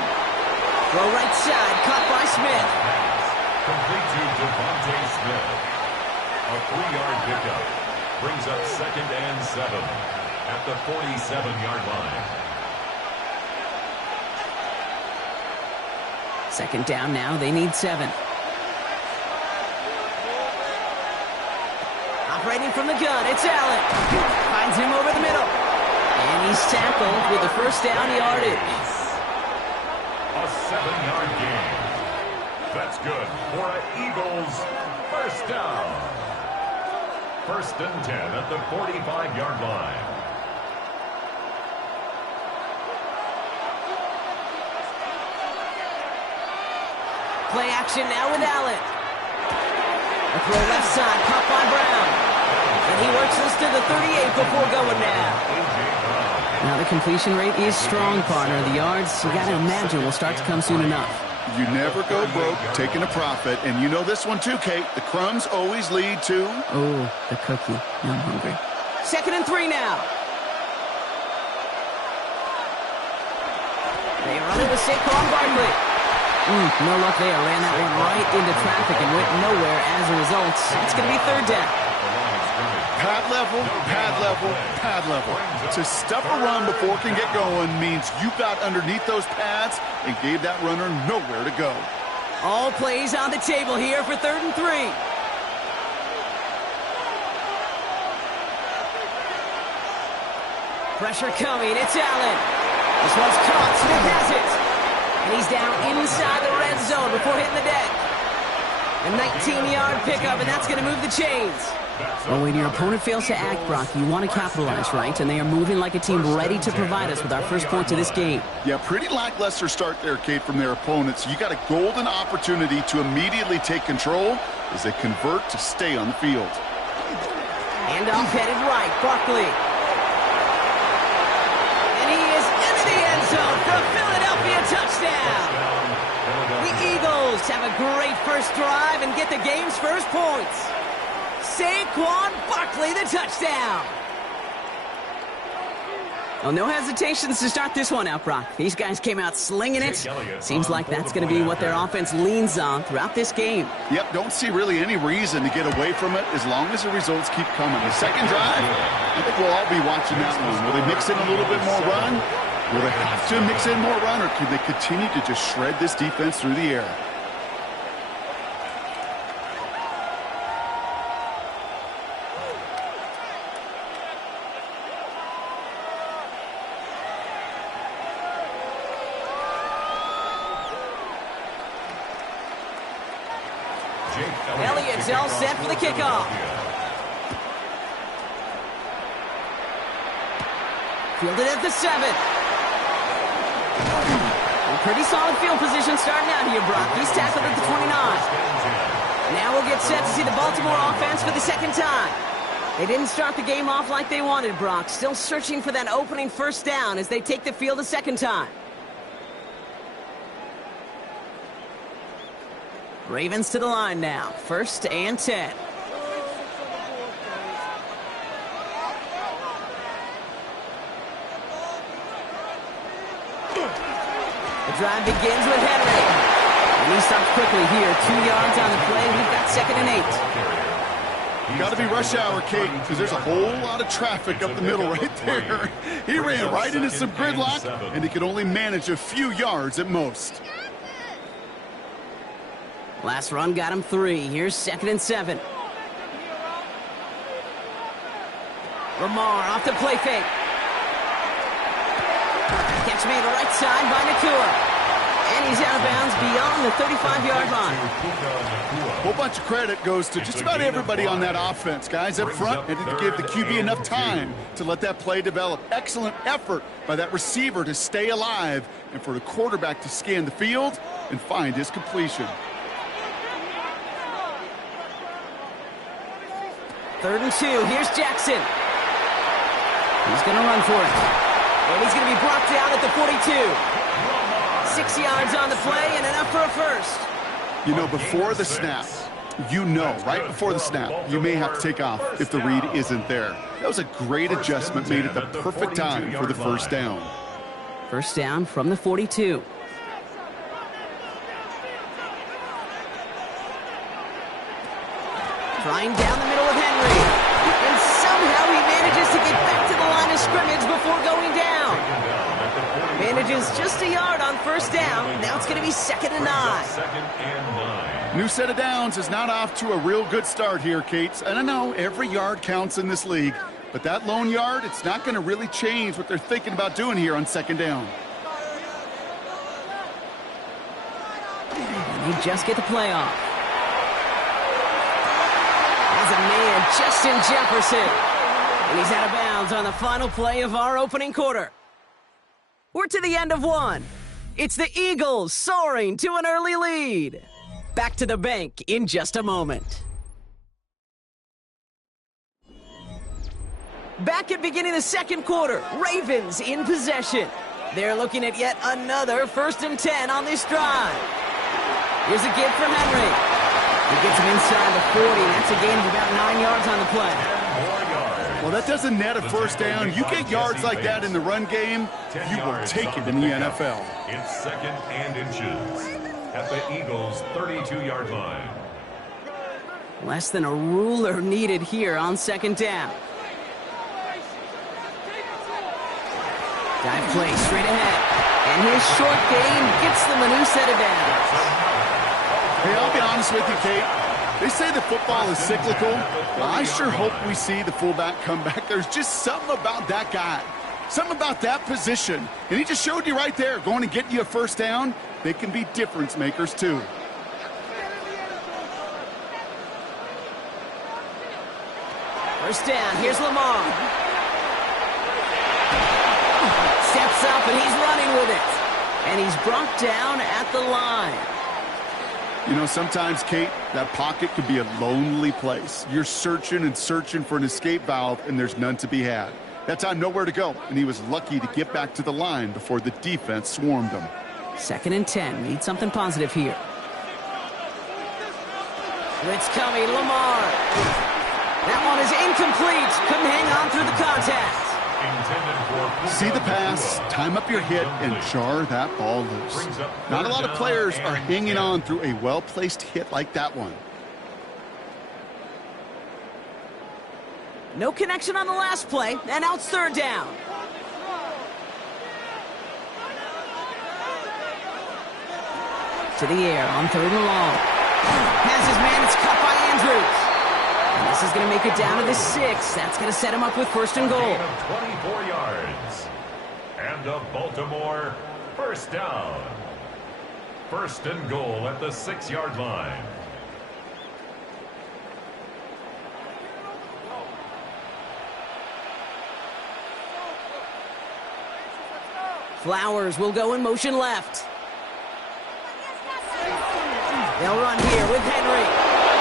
Throw right side, caught by Smith. Complete to Devontae Smith. A 3-yard pickup brings up 2nd and 7 at the 47-yard line. 2nd down now, they need 7. Operating from the gun, it's Allen. Finds him over the middle. And he's tackled with the 1st down yardage. A 7-yard gain. That's good for an Eagles 1st down. 1st and 10 at the 45-yard line. Play action now with Allen. A throw left side, caught by Brown. And he works this to the 38 before going down. Now the completion rate is strong, partner. The yards, you got to imagine, will start to come soon enough. You never go broke taking a profit, and you know this one too, Kate. The crumbs always lead to... Oh, the cookie. Now I'm hungry. 2nd and 3 now. They run it with Saquon Barkley. No luck there. Ran that one right into traffic and went nowhere as a result. It's going to be 3rd down. Pad level, pad level, pad level. To stuff a run before it can get going means you got underneath those pads and gave that runner nowhere to go. All plays on the table here for 3rd and 3. Pressure coming. It's Allen. This one's caught. Smith has it. And he's down inside the red zone before hitting the deck. A 19-yard pickup, and that's going to move the chains. Well, when your opponent fails to act, Brock, you want to capitalize, right? And they are moving like a team ready to provide us with our first points of this game. Yeah, pretty lackluster start there, Kate, from their opponents. You got a golden opportunity to immediately take control as they convert to stay on the field. Handoff headed right, Barkley. And he is into the zone for a Philadelphia touchdown. The Eagles have a great first drive and get the game's first points. Saquon Barkley, the touchdown. Well, no hesitations to start this one out, Brock. These guys came out slinging it. Seems like that's going to be what their offense leans on throughout this game. Yep, don't see really any reason to get away from it as long as the results keep coming. The second drive, I think we'll all be watching that one. Will they mix in a little bit more run? Will they have to mix in more run, or can they continue to just shred this defense through the air? Elliott's all set for the kickoff. Fielded at the 7. A pretty solid field position starting out here, Brock. He's tackled at the 29. Now we'll get set to see the Baltimore offense for the second time. They didn't start the game off like they wanted, Brock. Still searching for that opening first down as they take the field a second time. Ravens to the line now. 1st and 10. The drive begins with Henry. And he stops quickly here. 2 yards on the play. We've got 2nd and 8. Got to be rush hour, Kate, because there's a whole lot of traffic up the middle right there. He ran right into some gridlock, and he could only manage a few yards at most. Last run got him 3. Here's 2nd and 7. Lamar off the play fake. Catch made right side by Nakua. And he's out of bounds beyond the 35-yard line. A whole bunch of credit goes to just about everybody on that offense. Guys up front needed to give the QB enough time to let that play develop. Excellent effort by that receiver to stay alive and for the quarterback to scan the field and find his completion. 3rd and 2. Here's Jackson. He's going to run for it. And he's going to be brought down at the 42. 6 yards on the play and enough for a first. You know, before the snap, right before the snap, you may have to take off if the read isn't there. That was a great adjustment made at the perfect time for the first down. First down from the 42. Trying down the middle with Henry. And somehow he manages to get back to the line of scrimmage before going down. Manages just a yard on first down. Now it's going to be 2nd and 9. New set of downs is not off to a real good start here, Kate. And I know every yard counts in this league, but that lone yard, it's not going to really change what they're thinking about doing here on 2nd down. And they just get the play off. As a man, Justin Jefferson. And he's out of bounds on the final play of our opening quarter. We're to the end of one. It's the Eagles soaring to an early lead. Back to the bank in just a moment. Back at beginning of the second quarter, Ravens in possession. They're looking at yet another 1st and 10 on this drive. Here's a give from Henry. He gets him inside the 40. That's a gain of about 9 yards on the play. Well, that doesn't net a first down. You get yards like that in the run game, you will take it in the NFL. It's 2nd and inches at the Eagles' 32-yard line. Less than a ruler needed here on 2nd down. Dive play straight ahead. And his short gain gets them a new set of downs. Hey, I'll be honest with you, Kate. They say that football is cyclical. Well, I sure hope we see the fullback come back. There's just something about that guy, something about that position. And he just showed you right there, going to get you a first down. They can be difference makers, too. First down, here's Lamar. Steps up, and he's running with it. And he's brought down at the line. You know, sometimes, Kate, that pocket could be a lonely place. You're searching and searching for an escape valve, and there's none to be had. That time, nowhere to go, and he was lucky to get back to the line before the defense swarmed him. 2nd and 10. Need something positive here. It's coming, Lamar. That one is incomplete. Couldn't hang on through the contact. See the pass, time up your hit, and jar that ball loose. Not a lot of players are hanging on through a well-placed hit like that one. No connection on the last play, and now it's 3rd down. To the air on 3rd and long. Has his man, it's caught by Andrews. And this is going to make it down to the 6. That's going to set him up with 1st and goal. 24 yards. And a Baltimore 1st down. 1st and goal at the 6-yard line. Flowers will go in motion left. They'll run here with Henry.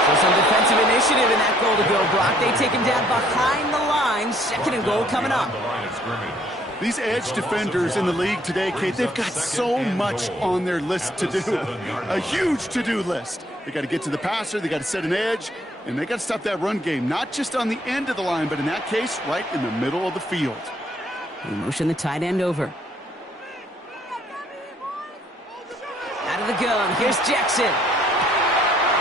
So some defensive initiative in that goal to go, Brock. They take him down behind the line. 2nd and goal coming up. These edge defenders in the league today, Kate, they've got so much on their list to do. A huge to-do list. They got to get to the passer, they got to set an edge, and they got to stop that run game, not just on the end of the line, but in that case, right in the middle of the field. They motion the tight end over. Out of the gun, here's Jackson.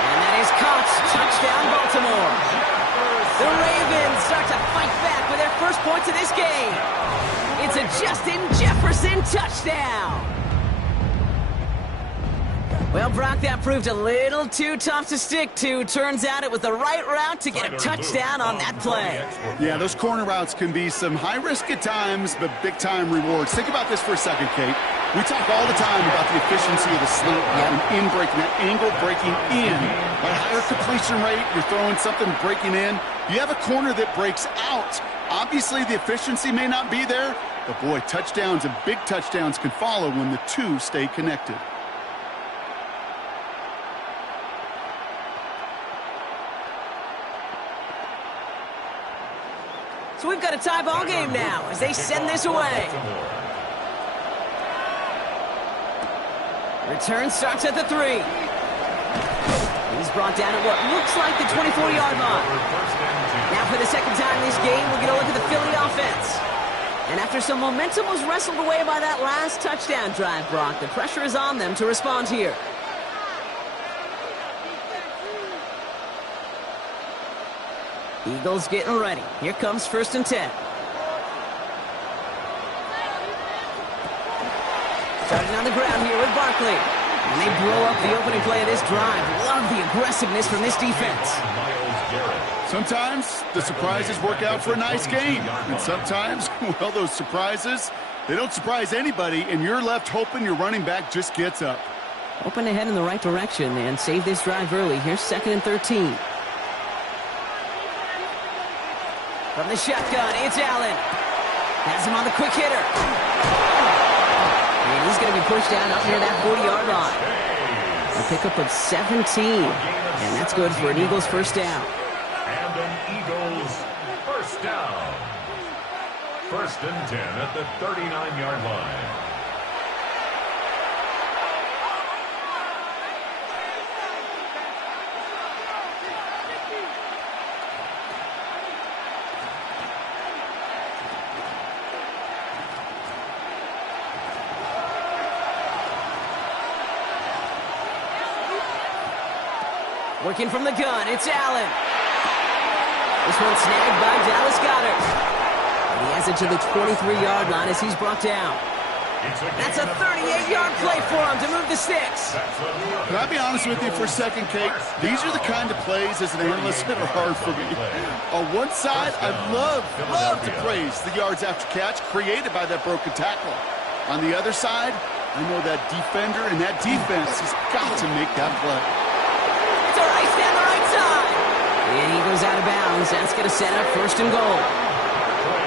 And that is caught. Touchdown, Baltimore. The Ravens start to fight back with their first points of this game. It's a Justin Jefferson touchdown. Well, Brock, that proved a little too tough to stick to. Turns out it was the right route to get a touchdown on that play. Yeah, those corner routes can be some high risk at times, but big-time rewards. Think about this for a second, Kate. We talk all the time about the efficiency of the slant route and in breaking, that angle breaking in. By higher completion rate, you're throwing something breaking in. You have a corner that breaks out. Obviously, the efficiency may not be there, but boy, touchdowns and big touchdowns can follow when the two stay connected. So we've got a tie ball game now as they send this away. Return starts at the 3. He's brought down at what looks like the 24-yard line. Now for the 2nd time this game, we're going to look at the Philly offense. And after some momentum was wrestled away by that last touchdown drive, Brock, the pressure is on them to respond here. Eagles getting ready. Here comes 1st and 10. Starting on the ground here with Barkley. And they blow up the opening play of this drive. Love the aggressiveness from this defense. Sometimes the surprises work out for a nice game. And sometimes, well, those surprises, they don't surprise anybody, and you're left hoping your running back just gets up. Open ahead in the right direction and save this drive early. Here's 2nd and 13. From the shotgun, it's Allen. Has him on the quick hitter. And he's going to be pushed down up near that 40-yard line. A pickup of 17. And that's good for an Eagles 1st down. And an Eagles 1st down. 1st and 10 at the 39-yard line. Working from the gun, it's Allen. This one snagged by Dallas Goedert. And he has it to the 23-yard line as he's brought down. That's a 38-yard play for him to move the sticks. Can I be honest with you for a second, Kate? These are the kind of plays as an analyst that are hard for me. On one side, I love to praise the yards after catch created by that broken tackle. On the other side, I know that defender and that defense has got to make that play. It's a race down the right side. And he goes out of bounds. That's going to set up 1st and goal.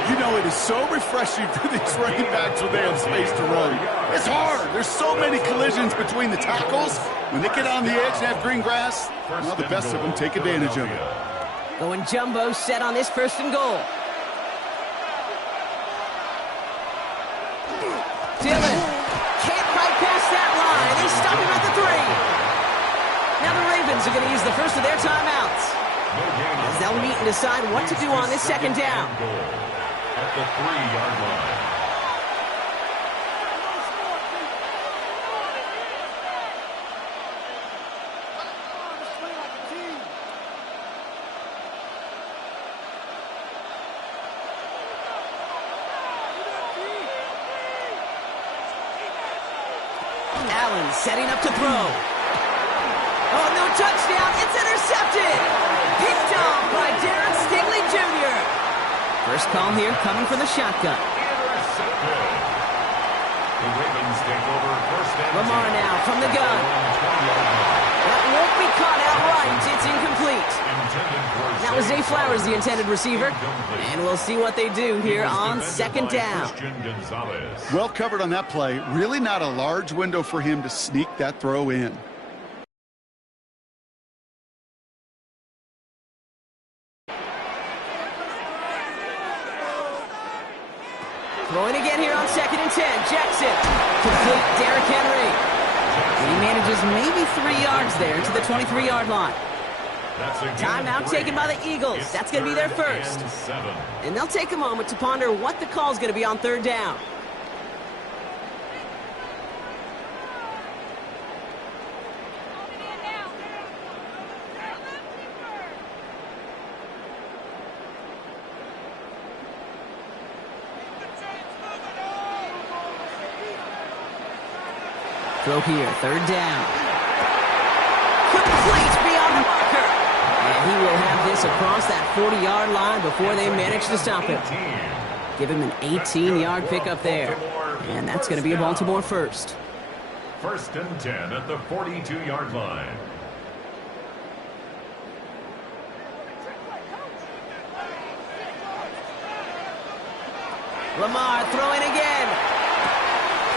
You know, it is so refreshing for these running backs when they have space to run. It's hard. There's so many collisions between the tackles. When they get on the edge and have green grass, well, the best of them take advantage of it. Going jumbo set on this 1st and goal. Ravens are going to use the first of their timeouts, as they'll meet and decide what to do on this second down. At the 3-yard line. Allen setting up to throw. Oh, no touchdown. It's intercepted. Picked off by Derek Stingley Jr. First call here coming from the shotgun. Intercepted. The Ravens take over first and Lamar 10. now from the gun. That won't be caught outright. It's incomplete. That was Zay Flowers, the intended receiver. And we'll see what they do here on second down. Well covered on that play. Really not a large window for him to sneak that throw in. Throwing again here on second and 10. Jackson. Complete Derrick Henry. And he manages maybe 3 yards there to the 23-yard line. Timeout taken by the Eagles. That's going to be their first. And they'll take a moment to ponder what the call is going to be on third down. Throw here, third down. Complete beyond the marker. And he will have this across that 40-yard line before they manage to stop him. Give him an 18-yard pickup there. And that's going to be a Baltimore first. First and 10 at the 42-yard line. Lamar throwing again.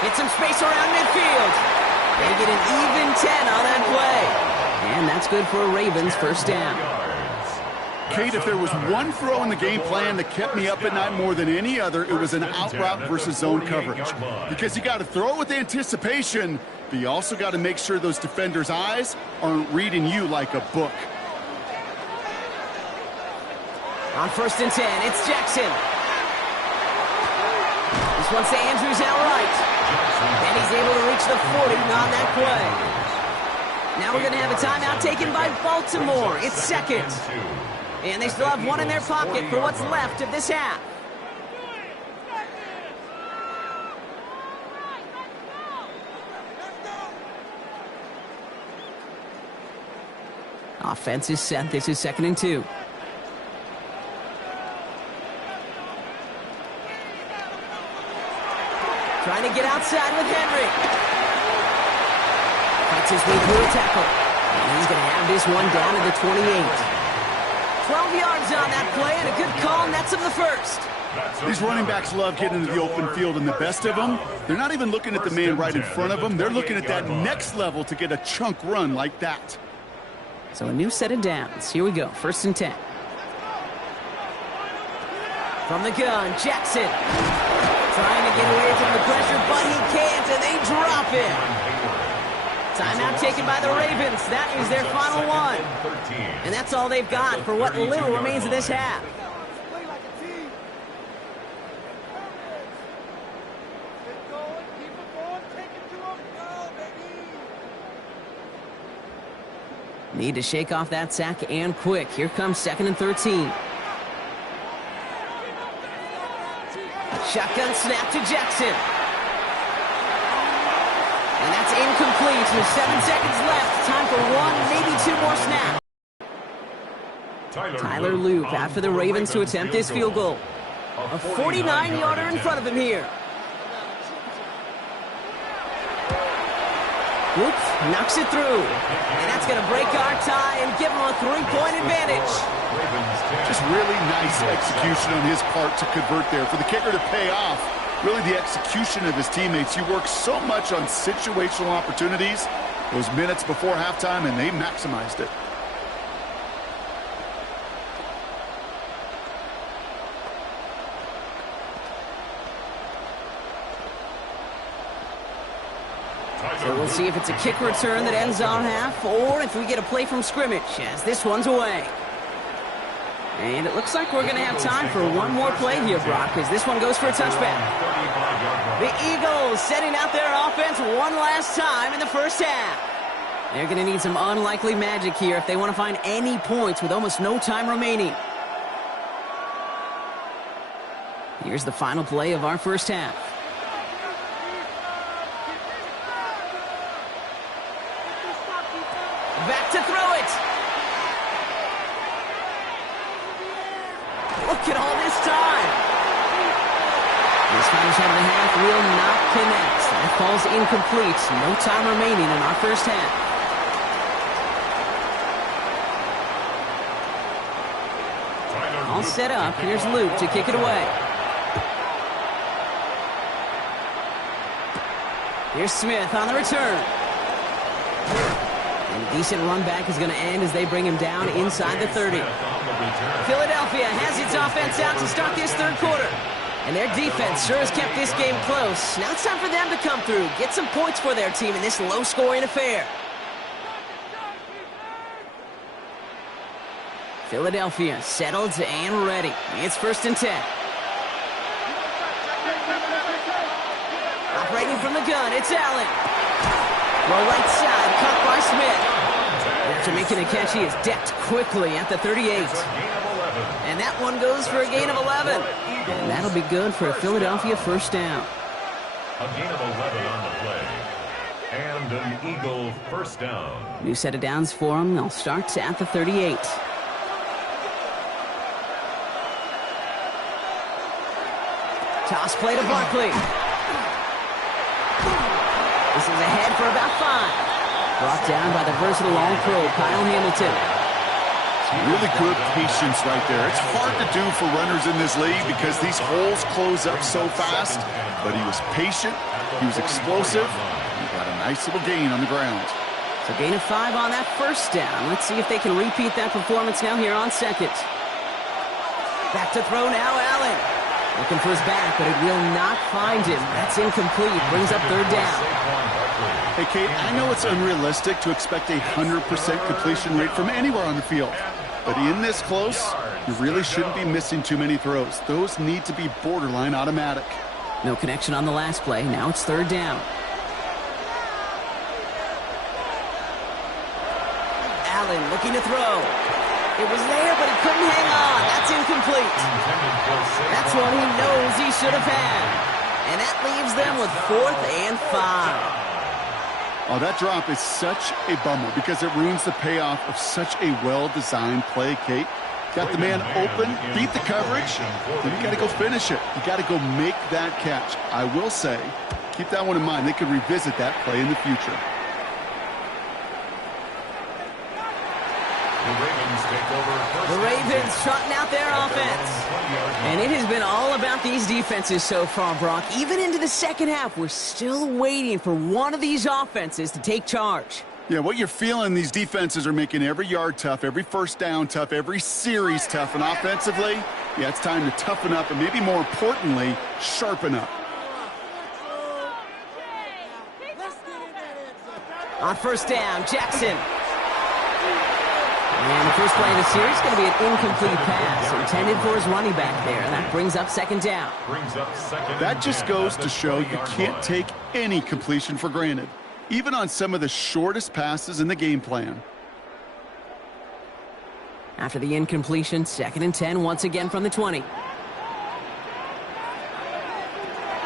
Get some space around midfield. They get an even 10 on that play. And that's good for a Ravens first down. Kate, if there was one throw in the game plan that kept me up at night more than any other, it was an out route versus zone coverage. Because you got to throw it with anticipation, but you also got to make sure those defenders' eyes aren't reading you like a book. On first and 10, it's Jackson. This one's to Andrews outright. And he's able to reach the 40 on that play. Now we're going to have a timeout taken by Baltimore. It's second. And they still have one in their pocket for what's left of this half. Offense is set. This is second and 2. Trying to get outside with Henry. Fights his way through a tackle. And he's going to have this one down to the 28. 12 yards on that play, and a good call nets him the first. These running backs love getting into the open field, and the best of them, they're not even looking at the man right in front of them. They're looking at that next level to get a chunk run like that. So a new set of downs. Here we go, first and 10. From the gun, Jackson. Trying to get away from the pressure, but he can't, and they drop him. Timeout taken by the Ravens. That is their final one. And that's all they've got for what little remains of this half. Need to shake off that sack and quick. Here comes second and 13. Shotgun snap to Jackson. And that's incomplete with 7 seconds left. Time for one, maybe 2 more snaps. Tyler Loop after the Ravens to attempt this field goal. A 49-yarder in front of him here. Whoops, knocks it through. And that's going to break our tie and give him a 3-point advantage. Just really nice execution on his part to convert there. For the kicker to pay off, really the execution of his teammates. He works so much on situational opportunities those minutes before halftime, and they maximized it. So we'll see if it's a kick return that ends our half, or if we get a play from scrimmage, as this one's away. And it looks like we're going to have time for one more play here, Brock, as this one goes for a touchback. The Eagles setting out their offense one last time in the first half. They're going to need some unlikely magic here if they want to find any points with almost no time remaining. Here's the final play of our first half. Back to throw it. Look at all this time. This final shot of the half will not connect. That falls incomplete. No time remaining in our first half. All set up. Here's Luke to kick it away. Here's Smith on the return. And a decent run back is going to end as they bring him down inside the 30. Philadelphia has its offense out to start this third quarter. And their defense sure has kept this game close. Now it's time for them to come through, get some points for their team in this low-scoring affair. Philadelphia settled and ready. It's 1st and 10. Operating from the gun, it's Allen. Well, right side, caught by Smith. After making a catch, he is decked quickly at the 38. And that one goes for a gain of 11. And that'll be good for a Philadelphia first down. A gain of 11 on the play. And an Eagle first down. New set of downs for them. They'll start at the 38. Toss play to Barkley. This is ahead for about 5. Brought down by the versatile all-pro Kyle Hamilton. Really good patience right there. It's hard to do for runners in this league because these holes close up so fast. But he was patient, he was explosive, he got a nice little gain on the ground. So gain of 5 on that first down. Let's see if they can repeat that performance now here on second. Back to throw now, Allen. Looking for his back, but it will not find him. That's incomplete. Brings up third down. Hey, Kate, I know it's unrealistic to expect a 100% completion rate from anywhere on the field. But in this close, you really shouldn't be missing too many throws. Those need to be borderline automatic. No connection on the last play. Now it's third down. Allen looking to throw. It was there, but he couldn't hang on. That's incomplete. That's one he knows he should have had. And that leaves them with 4th and 5. Oh, that drop is such a bummer because it ruins the payoff of such a well-designed play, Kate. Got the man open, beat the coverage, then you got to go finish it. You got to go make that catch. I will say, keep that one in mind. They could revisit that play in the future. The Ravens trotting out their offense. And it has been all about these defenses so far, Brock. Even into the second half, we're still waiting for one of these offenses to take charge. Yeah, what you're feeling, these defenses are making every yard tough, every first down tough, every series tough. And offensively, yeah, it's time to toughen up and maybe more importantly, sharpen up. On first down, Jackson. And the first play of the series is going to be an incomplete pass intended for his running back there. And that brings up second down. That just goes to show you can't take any completion for granted, even on some of the shortest passes in the game plan. After the incompletion, 2nd and 10 once again from the 20.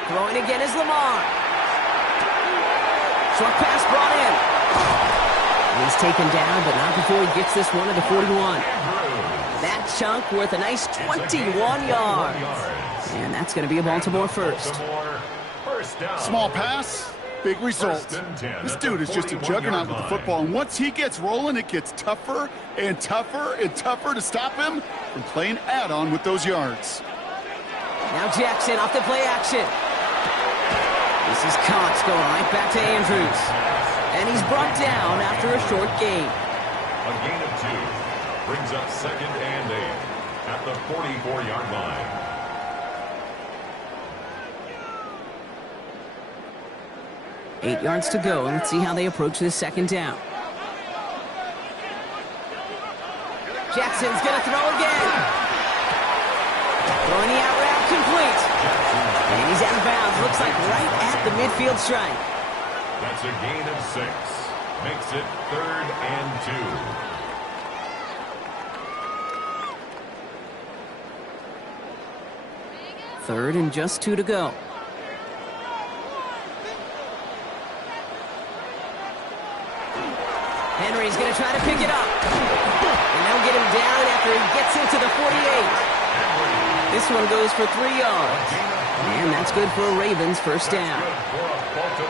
Throwing again is Lamar. Short pass brought in. He's taken down, but not before he gets this one to the 41. That chunk worth a nice 21 yards. And that's going to be a Baltimore first. Small pass, big result. This dude is just a juggernaut with the football, and once he gets rolling, it gets tougher and tougher and tougher to stop him from playing add-on with those yards. Now Jackson off the play action. This is Cox going right back to Andrews. And he's brought down after a short gain. A gain of 2 brings up 2nd and 8 at the 44-yard line. 8 yards to go. Let's see how they approach this second down. Jackson's going to throw again. Throwing the out route complete. And he's out of bounds. Looks like right at the midfield stripe. That's a gain of 6. Makes it 3rd and 2. 3rd and just 2 to go. Henry's going to try to pick it up. And they'll get him down after he gets into the 48. This one goes for 3 yards. And that's good for a Ravens first down.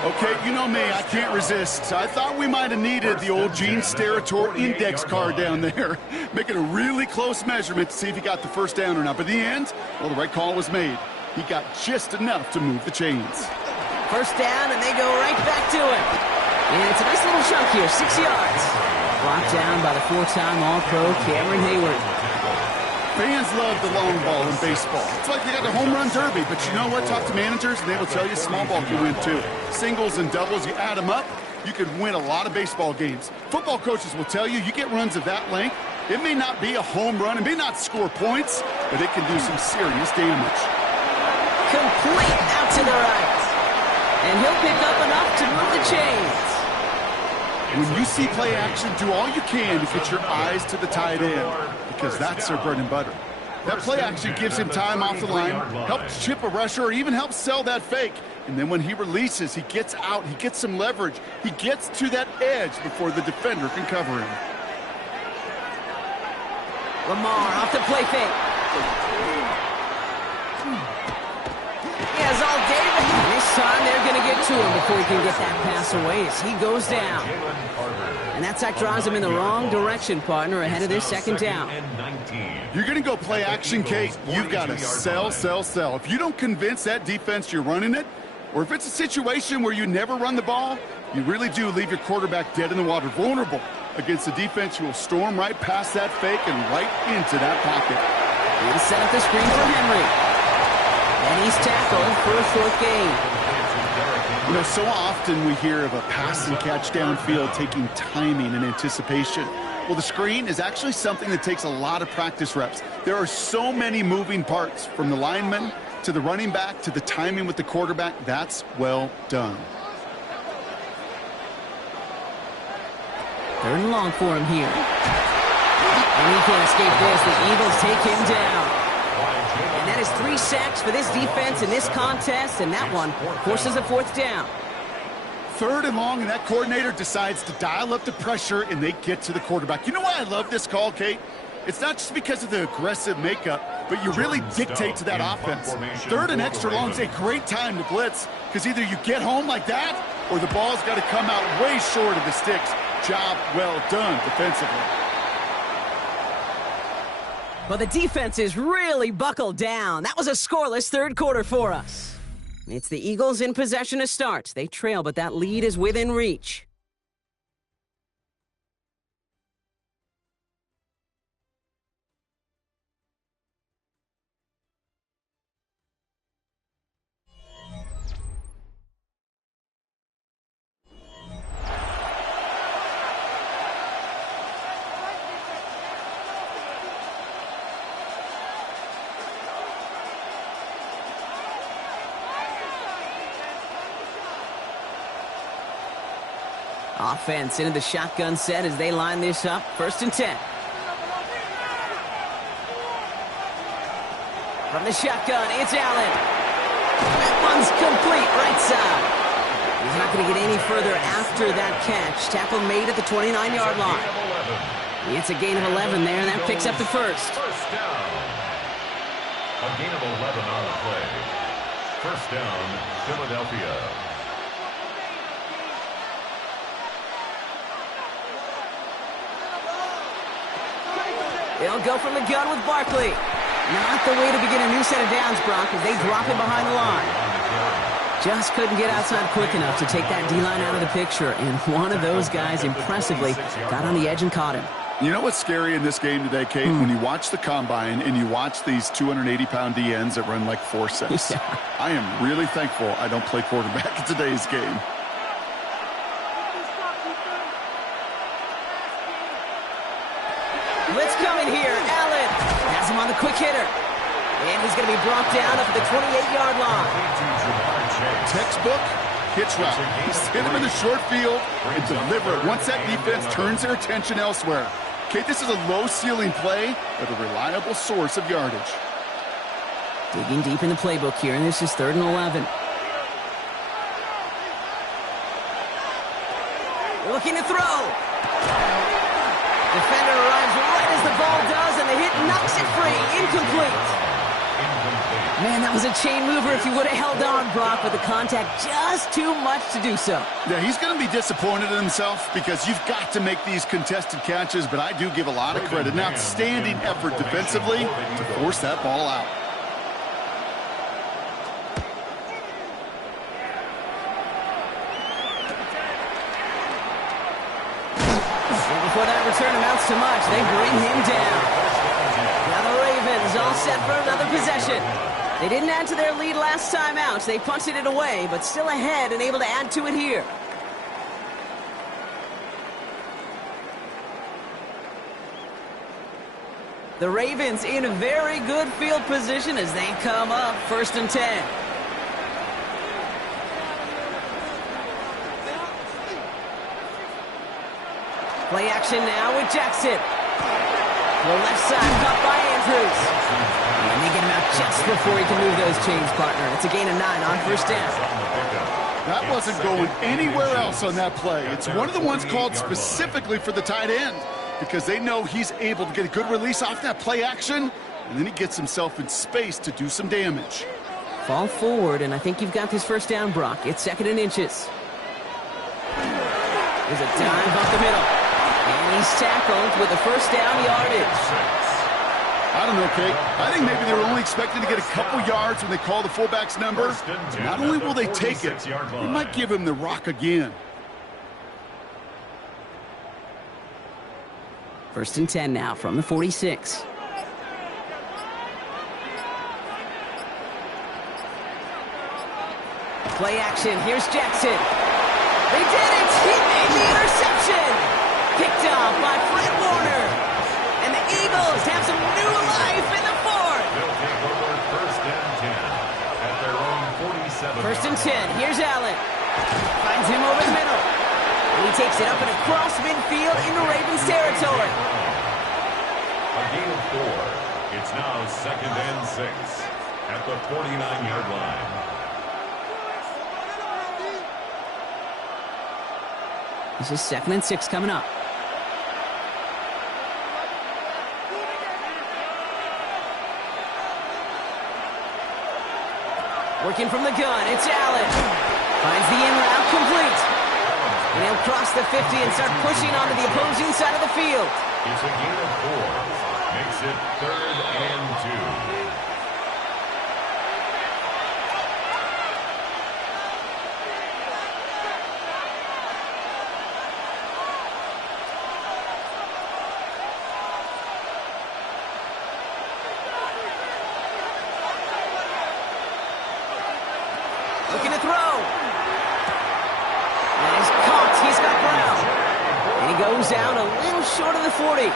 Okay, you know me, I can't resist. I thought we might have needed the old Gene Steratore index card down there, making a really close measurement to see if he got the first down or not. But in the end, well, the right call was made. He got just enough to move the chains. First down, and they go right back to it. And it's a nice little chunk here, 6 yards. Brought down by the 4-time All-Pro Cameron Hayward. Fans love the long ball in baseball. It's like they got the home run derby, but you know what? Talk to managers, and they will tell you small ball can win too. Singles and doubles, you add them up, you could win a lot of baseball games. Football coaches will tell you, you get runs of that length, it may not be a home run, it may not score points, but it can do some serious damage. Complete out to the right. And he'll pick up enough to move the chains. When you see play action, do all you can to get your eyes to the tight end, because that's their bread and butter. That play action gives him time off the line, helps chip a rusher, or even helps sell that fake. And then when he releases, he gets out, he gets some leverage. He gets to that edge before the defender can cover him. Lamar off the play fake. He has all David. This time they're going to get to him before he can get that pass away as he goes down. And that sack drives him in the wrong direction, partner, ahead of this second down. You're going to go play action, Kate. You've got to sell, sell, sell. If you don't convince that defense you're running it, or if it's a situation where you never run the ball, you really do leave your quarterback dead in the water, vulnerable against a defense who will storm right past that fake and right into that pocket. He'll set up the screen for Henry. And he's tackled for a short gain. You know, so often we hear of a pass and catch downfield taking timing and anticipation. Well, the screen is actually something that takes a lot of practice reps. There are so many moving parts, from the lineman to the running back to the timing with the quarterback. That's well done. 3rd and long for him here. And he can't escape this. The Eagles take him down. And that is 3 sacks for this defense in this contest, and that one forces a 4th down. 3rd and long, and that coordinator decides to dial up the pressure, and they get to the quarterback. You know why I love this call, Kate? It's not just because of the aggressive makeup, but you really dictate to that offense. 3rd and extra long is a great time to blitz, because either you get home like that, or the ball's got to come out way short of the sticks. Job well done defensively. Well, the defense is really buckled down. That was a scoreless 3rd quarter for us. It's the Eagles in possession to start. They trail, but that lead is within reach. Offense into the shotgun set as they line this up. 1st and 10. From the shotgun, it's Allen. That one's complete right side. He's not going to get any further after that catch. Tackle made at the 29-yard line. It's a gain of 11 there, and that picks up the 1st. First down. A gain of 11 on the play. 1st down, Philadelphia. They'll go from the gun with Barkley. Not the way to begin a new set of downs, Brock, as they drop him behind the line. Just couldn't get outside quick enough to take that D-line out of the picture, and one of those guys impressively got on the edge and caught him. You know what's scary in this game today, Kate? When you watch the combine and you watch these 280-pound DNs that run like 4.6. Yeah. I am really thankful I don't play quarterback in today's game. he's going to be brought down up at the 28-yard line. Textbook hitch route. Just hit him in the short field and deliver it once that defense turns their attention elsewhere. Okay, this is a low-ceiling play, but a reliable source of yardage. Digging deep in the playbook here, and this is 3rd and 11. Looking to throw. Defender arrives right as the ball does, and the hit knocks it free. Incomplete. Man, that was a chain mover if he would have held on, Brock, but the contact just too much to do so. Yeah, he's going to be disappointed in himself because you've got to make these contested catches, but I do give a lot of credit. An outstanding effort defensively to force that ball out. Before that return amounts to much, they bring him down. Now the Ravens all set for another possession. They didn't add to their lead last time out. They punted it away, but still ahead and able to add to it here. The Ravens in a very good field position as they come up 1st and 10. Play action now with Jackson. The left side caught by Andrews. And they get him out just before he can move those chains, partner. It's a gain of 9 on 1st down. That wasn't going anywhere else on that play. It's one of the ones called specifically for the tight end because they know he's able to get a good release off that play action, and then he gets himself in space to do some damage. Fall forward, and I think you've got this 1st down, Brock. It's 2nd and inches. There's a dive up the middle. And he's tackled with a 1st down yardage. I don't know, Kate. I think maybe they were only expecting to get a couple yards when they call the fullback's number. Not only will they take it, they might give him the rock again. 1st and 10 now from the 46. Play action. Here's Jackson. They did it! He made the interception! Picked off by Fred Warner. And the Eagles have some new life in the 4th. They'll take over 1st and 10 at their own 47. 1st and 10. Here's Allen. Finds him over the middle. And he takes it up and across midfield into Ravens territory. A gain of 4. It's now 2nd and 6 at the 49-yard line. This is 2nd and 6 coming up. Working from the gun, it's Allen. Finds the in route complete. And he'll cross the 50 and start pushing onto the opposing side of the field. It's a gain of 4. Makes it 3rd and 2. Looking to throw. And he's caught. He's got Brown. And he goes out a little short of the 40.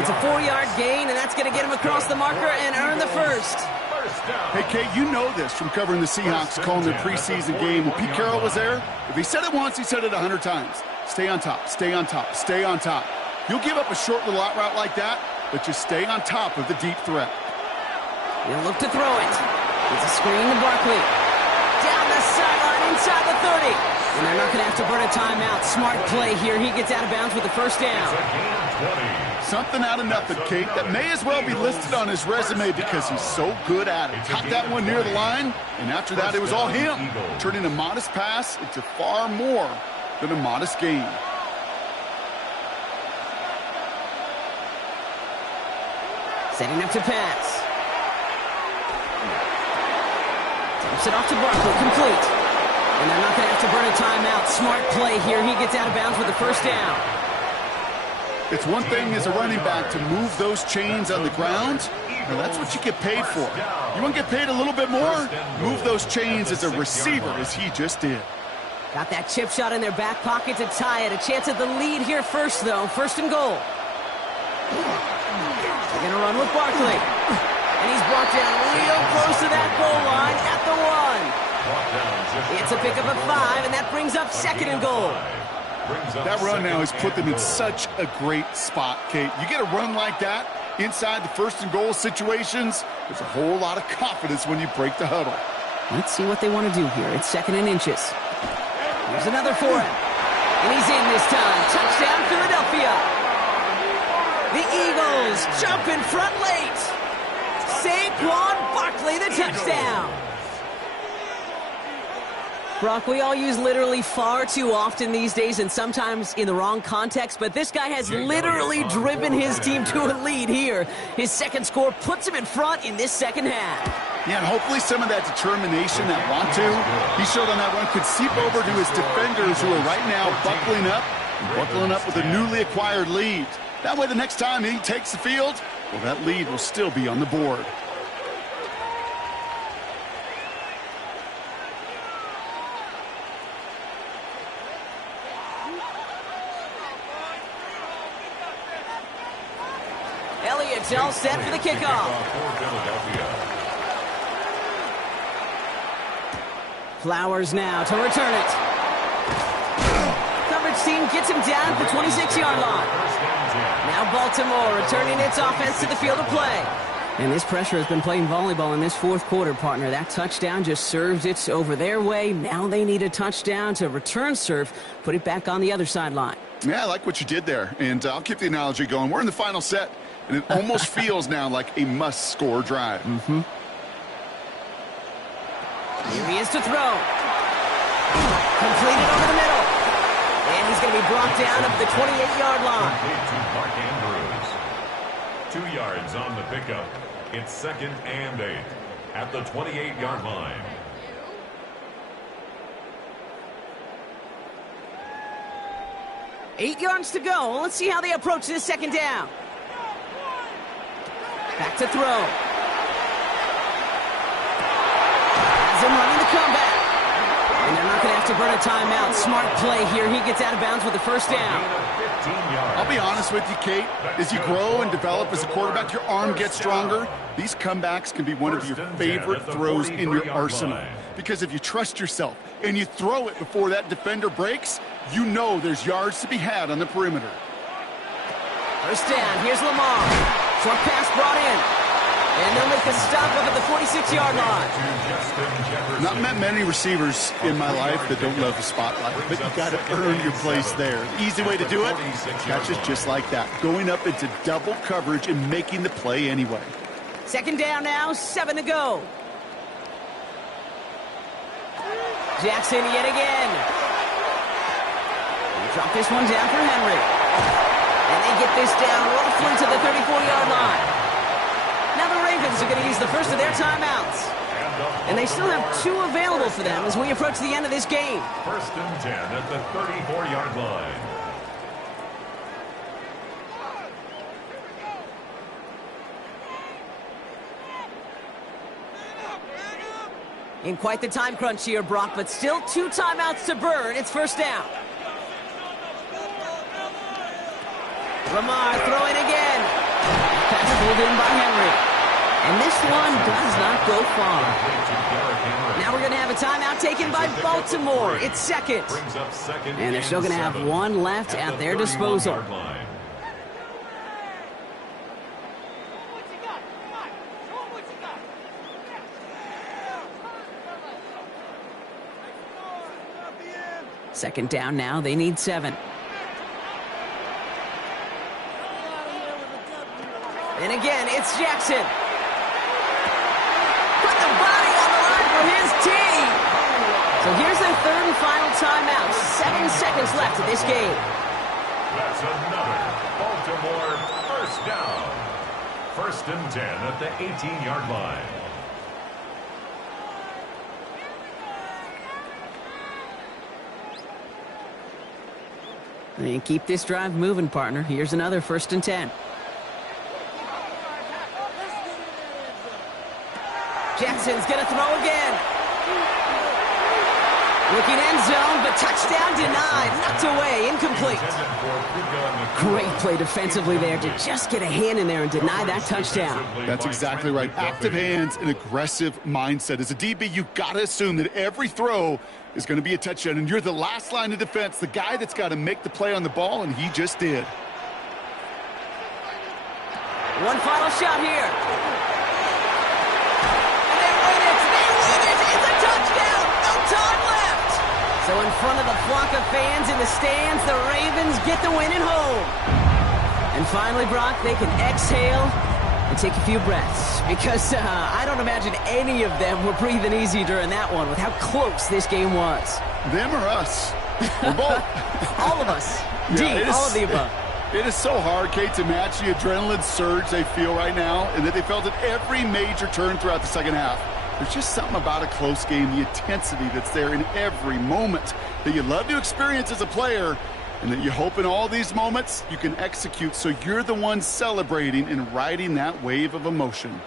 It's a 4-yard gain, and that's going to get him across the marker and earn the 1st. Hey, Kate, you know this from covering the Seahawks, calling their preseason game. When Pete Carroll was there, if he said it once, he said it 100 times. Stay on top, stay on top, stay on top. You'll give up a short little out route like that, but just stay on top of the deep threat. He'll look to throw it. It's a screen to Barkley. Down the sideline inside the 30. And they're not going to have to burn a timeout. Smart play here. He gets out of bounds with the 1st down. Something out of nothing, Kate. That may as well be listed on his resume because he's so good at it. Got that one near the line, and after that, it was all him. Turning a modest pass into far more than a modest gain. Setting up to pass. Dumps it off to Barkley, complete. And they're not going to have to burn a timeout. Smart play here. He gets out of bounds with the 1st down. It's one thing as a running back to move those chains on the ground. Now that's what you get paid for. You want to get paid a little bit more? Move those chains as a receiver, as he just did. Got that chip shot in their back pocket to tie it. A chance at the lead here first, though. 1st and goal. They're going to run with Barkley. And he's brought down real close to that goal line at the 1. It's a pickup of 5, and that brings up 2nd and goal. That run now has put them in such a great spot, Kate. You get a run like that inside the 1st and goal situations, there's a whole lot of confidence when you break the huddle. Let's see what they want to do here. It's 2nd and inches. Here's another for him. And he's in this time. Touchdown, Philadelphia. The Eagles jump in front late. Saquon Barkley, the touchdown. Brock, we all use literally far too often these days, and sometimes in the wrong context, but this guy has literally driven his team to a lead here. His 2nd score puts him in front in this 2nd half. Yeah, and hopefully some of that determination, that want to, he showed on that run, could seep over to his defenders who are right now buckling up with a newly acquired lead. That way the next time he takes the field, well, that lead will still be on the board. Elliott's all set for the kickoff. Flowers now to return it. Coverage team gets him down at the 26-yard line. Now Baltimore returning its offense to the field of play. And this pressure has been playing volleyball in this 4th quarter, partner. That touchdown just serves it over their way. Now they need a touchdown to return serve, put it back on the other sideline. Yeah, I like what you did there, and I'll keep the analogy going. We're in the final set, and it almost feels now like a must-score drive. Here he is to throw. Completed over the middle. And he's going to be brought down at the 28-yard line. To Mark Andrews. 2 yards on the pickup. It's 2nd and 8 at the 28-yard line. Eight yards to go. Let's see how they approach this 2nd down. Back to throw. As they're running the comeback. And they're not going to have to burn a timeout. Smart play here. He gets out of bounds with the 1st down. I'll be honest with you, Kate. As you grow and develop as a quarterback, your arm gets stronger. These comebacks can be one of your favorite throws in your arsenal. Because if you trust yourself and you throw it before that defender breaks, you know there's yards to be had on the perimeter. 1st down. Here's Lamar. Short pass brought in. And they'll make a stop up at the 46-yard line. Not met many receivers in my life that don't love the spotlight, but you got to earn your place there. The easy way to do it, catches just like that, going up into double coverage and making the play anyway. 2nd down now, 7 to go. Jackson yet again. They drop this one down for Henry. And they get this down roughly to the 34-yard line. Now the Ravens are going to use the first of their timeouts. And they still have 2 available for them as we approach the end of this game. 1st and 10 at the 34-yard line. In quite the time crunch here, Brock, but still 2 timeouts to burn. It's 1st down. Lamar throwing again. Pass pulled in by Henry. And this one does not go far. Now we're going to have a timeout taken by Baltimore. It's 2nd. And they're still going to have 1 left at their disposal. Second down now. They need 7. And again, it's Jackson. Put the body on the line for his team. So here's their 3rd and final timeout. 7 seconds left in this game. That's another Baltimore 1st down. 1st and 10 at the 18-yard line. And keep this drive moving, partner. Here's another 1st and 10. Jackson's going to throw again. Looking end zone, but touchdown denied. Knocked away, incomplete. Great play defensively there to just get a hand in there and deny that touchdown. That's exactly right. Active hands and aggressive mindset. As a DB, you got to assume that every throw is going to be a touchdown, and you're the last line of defense, the guy that's got to make the play on the ball, and he just did. One final shot here. And they win it! They win it! It's a touchdown! No time left! So in front of the flock of fans in the stands, the Ravens get the win at home. And finally, Brock, they can exhale and take a few breaths. Because I don't imagine any of them were breathing easy during that one with how close this game was. Them or us? We're both. All of us. Yeah, all of the above. It is so hard, Kate, to match the adrenaline surge they feel right now, and that they felt at every major turn throughout the second half. There's just something about a close game, the intensity that's there in every moment that you love to experience as a player, and that you hope in all these moments you can execute so you're the one celebrating and riding that wave of emotion.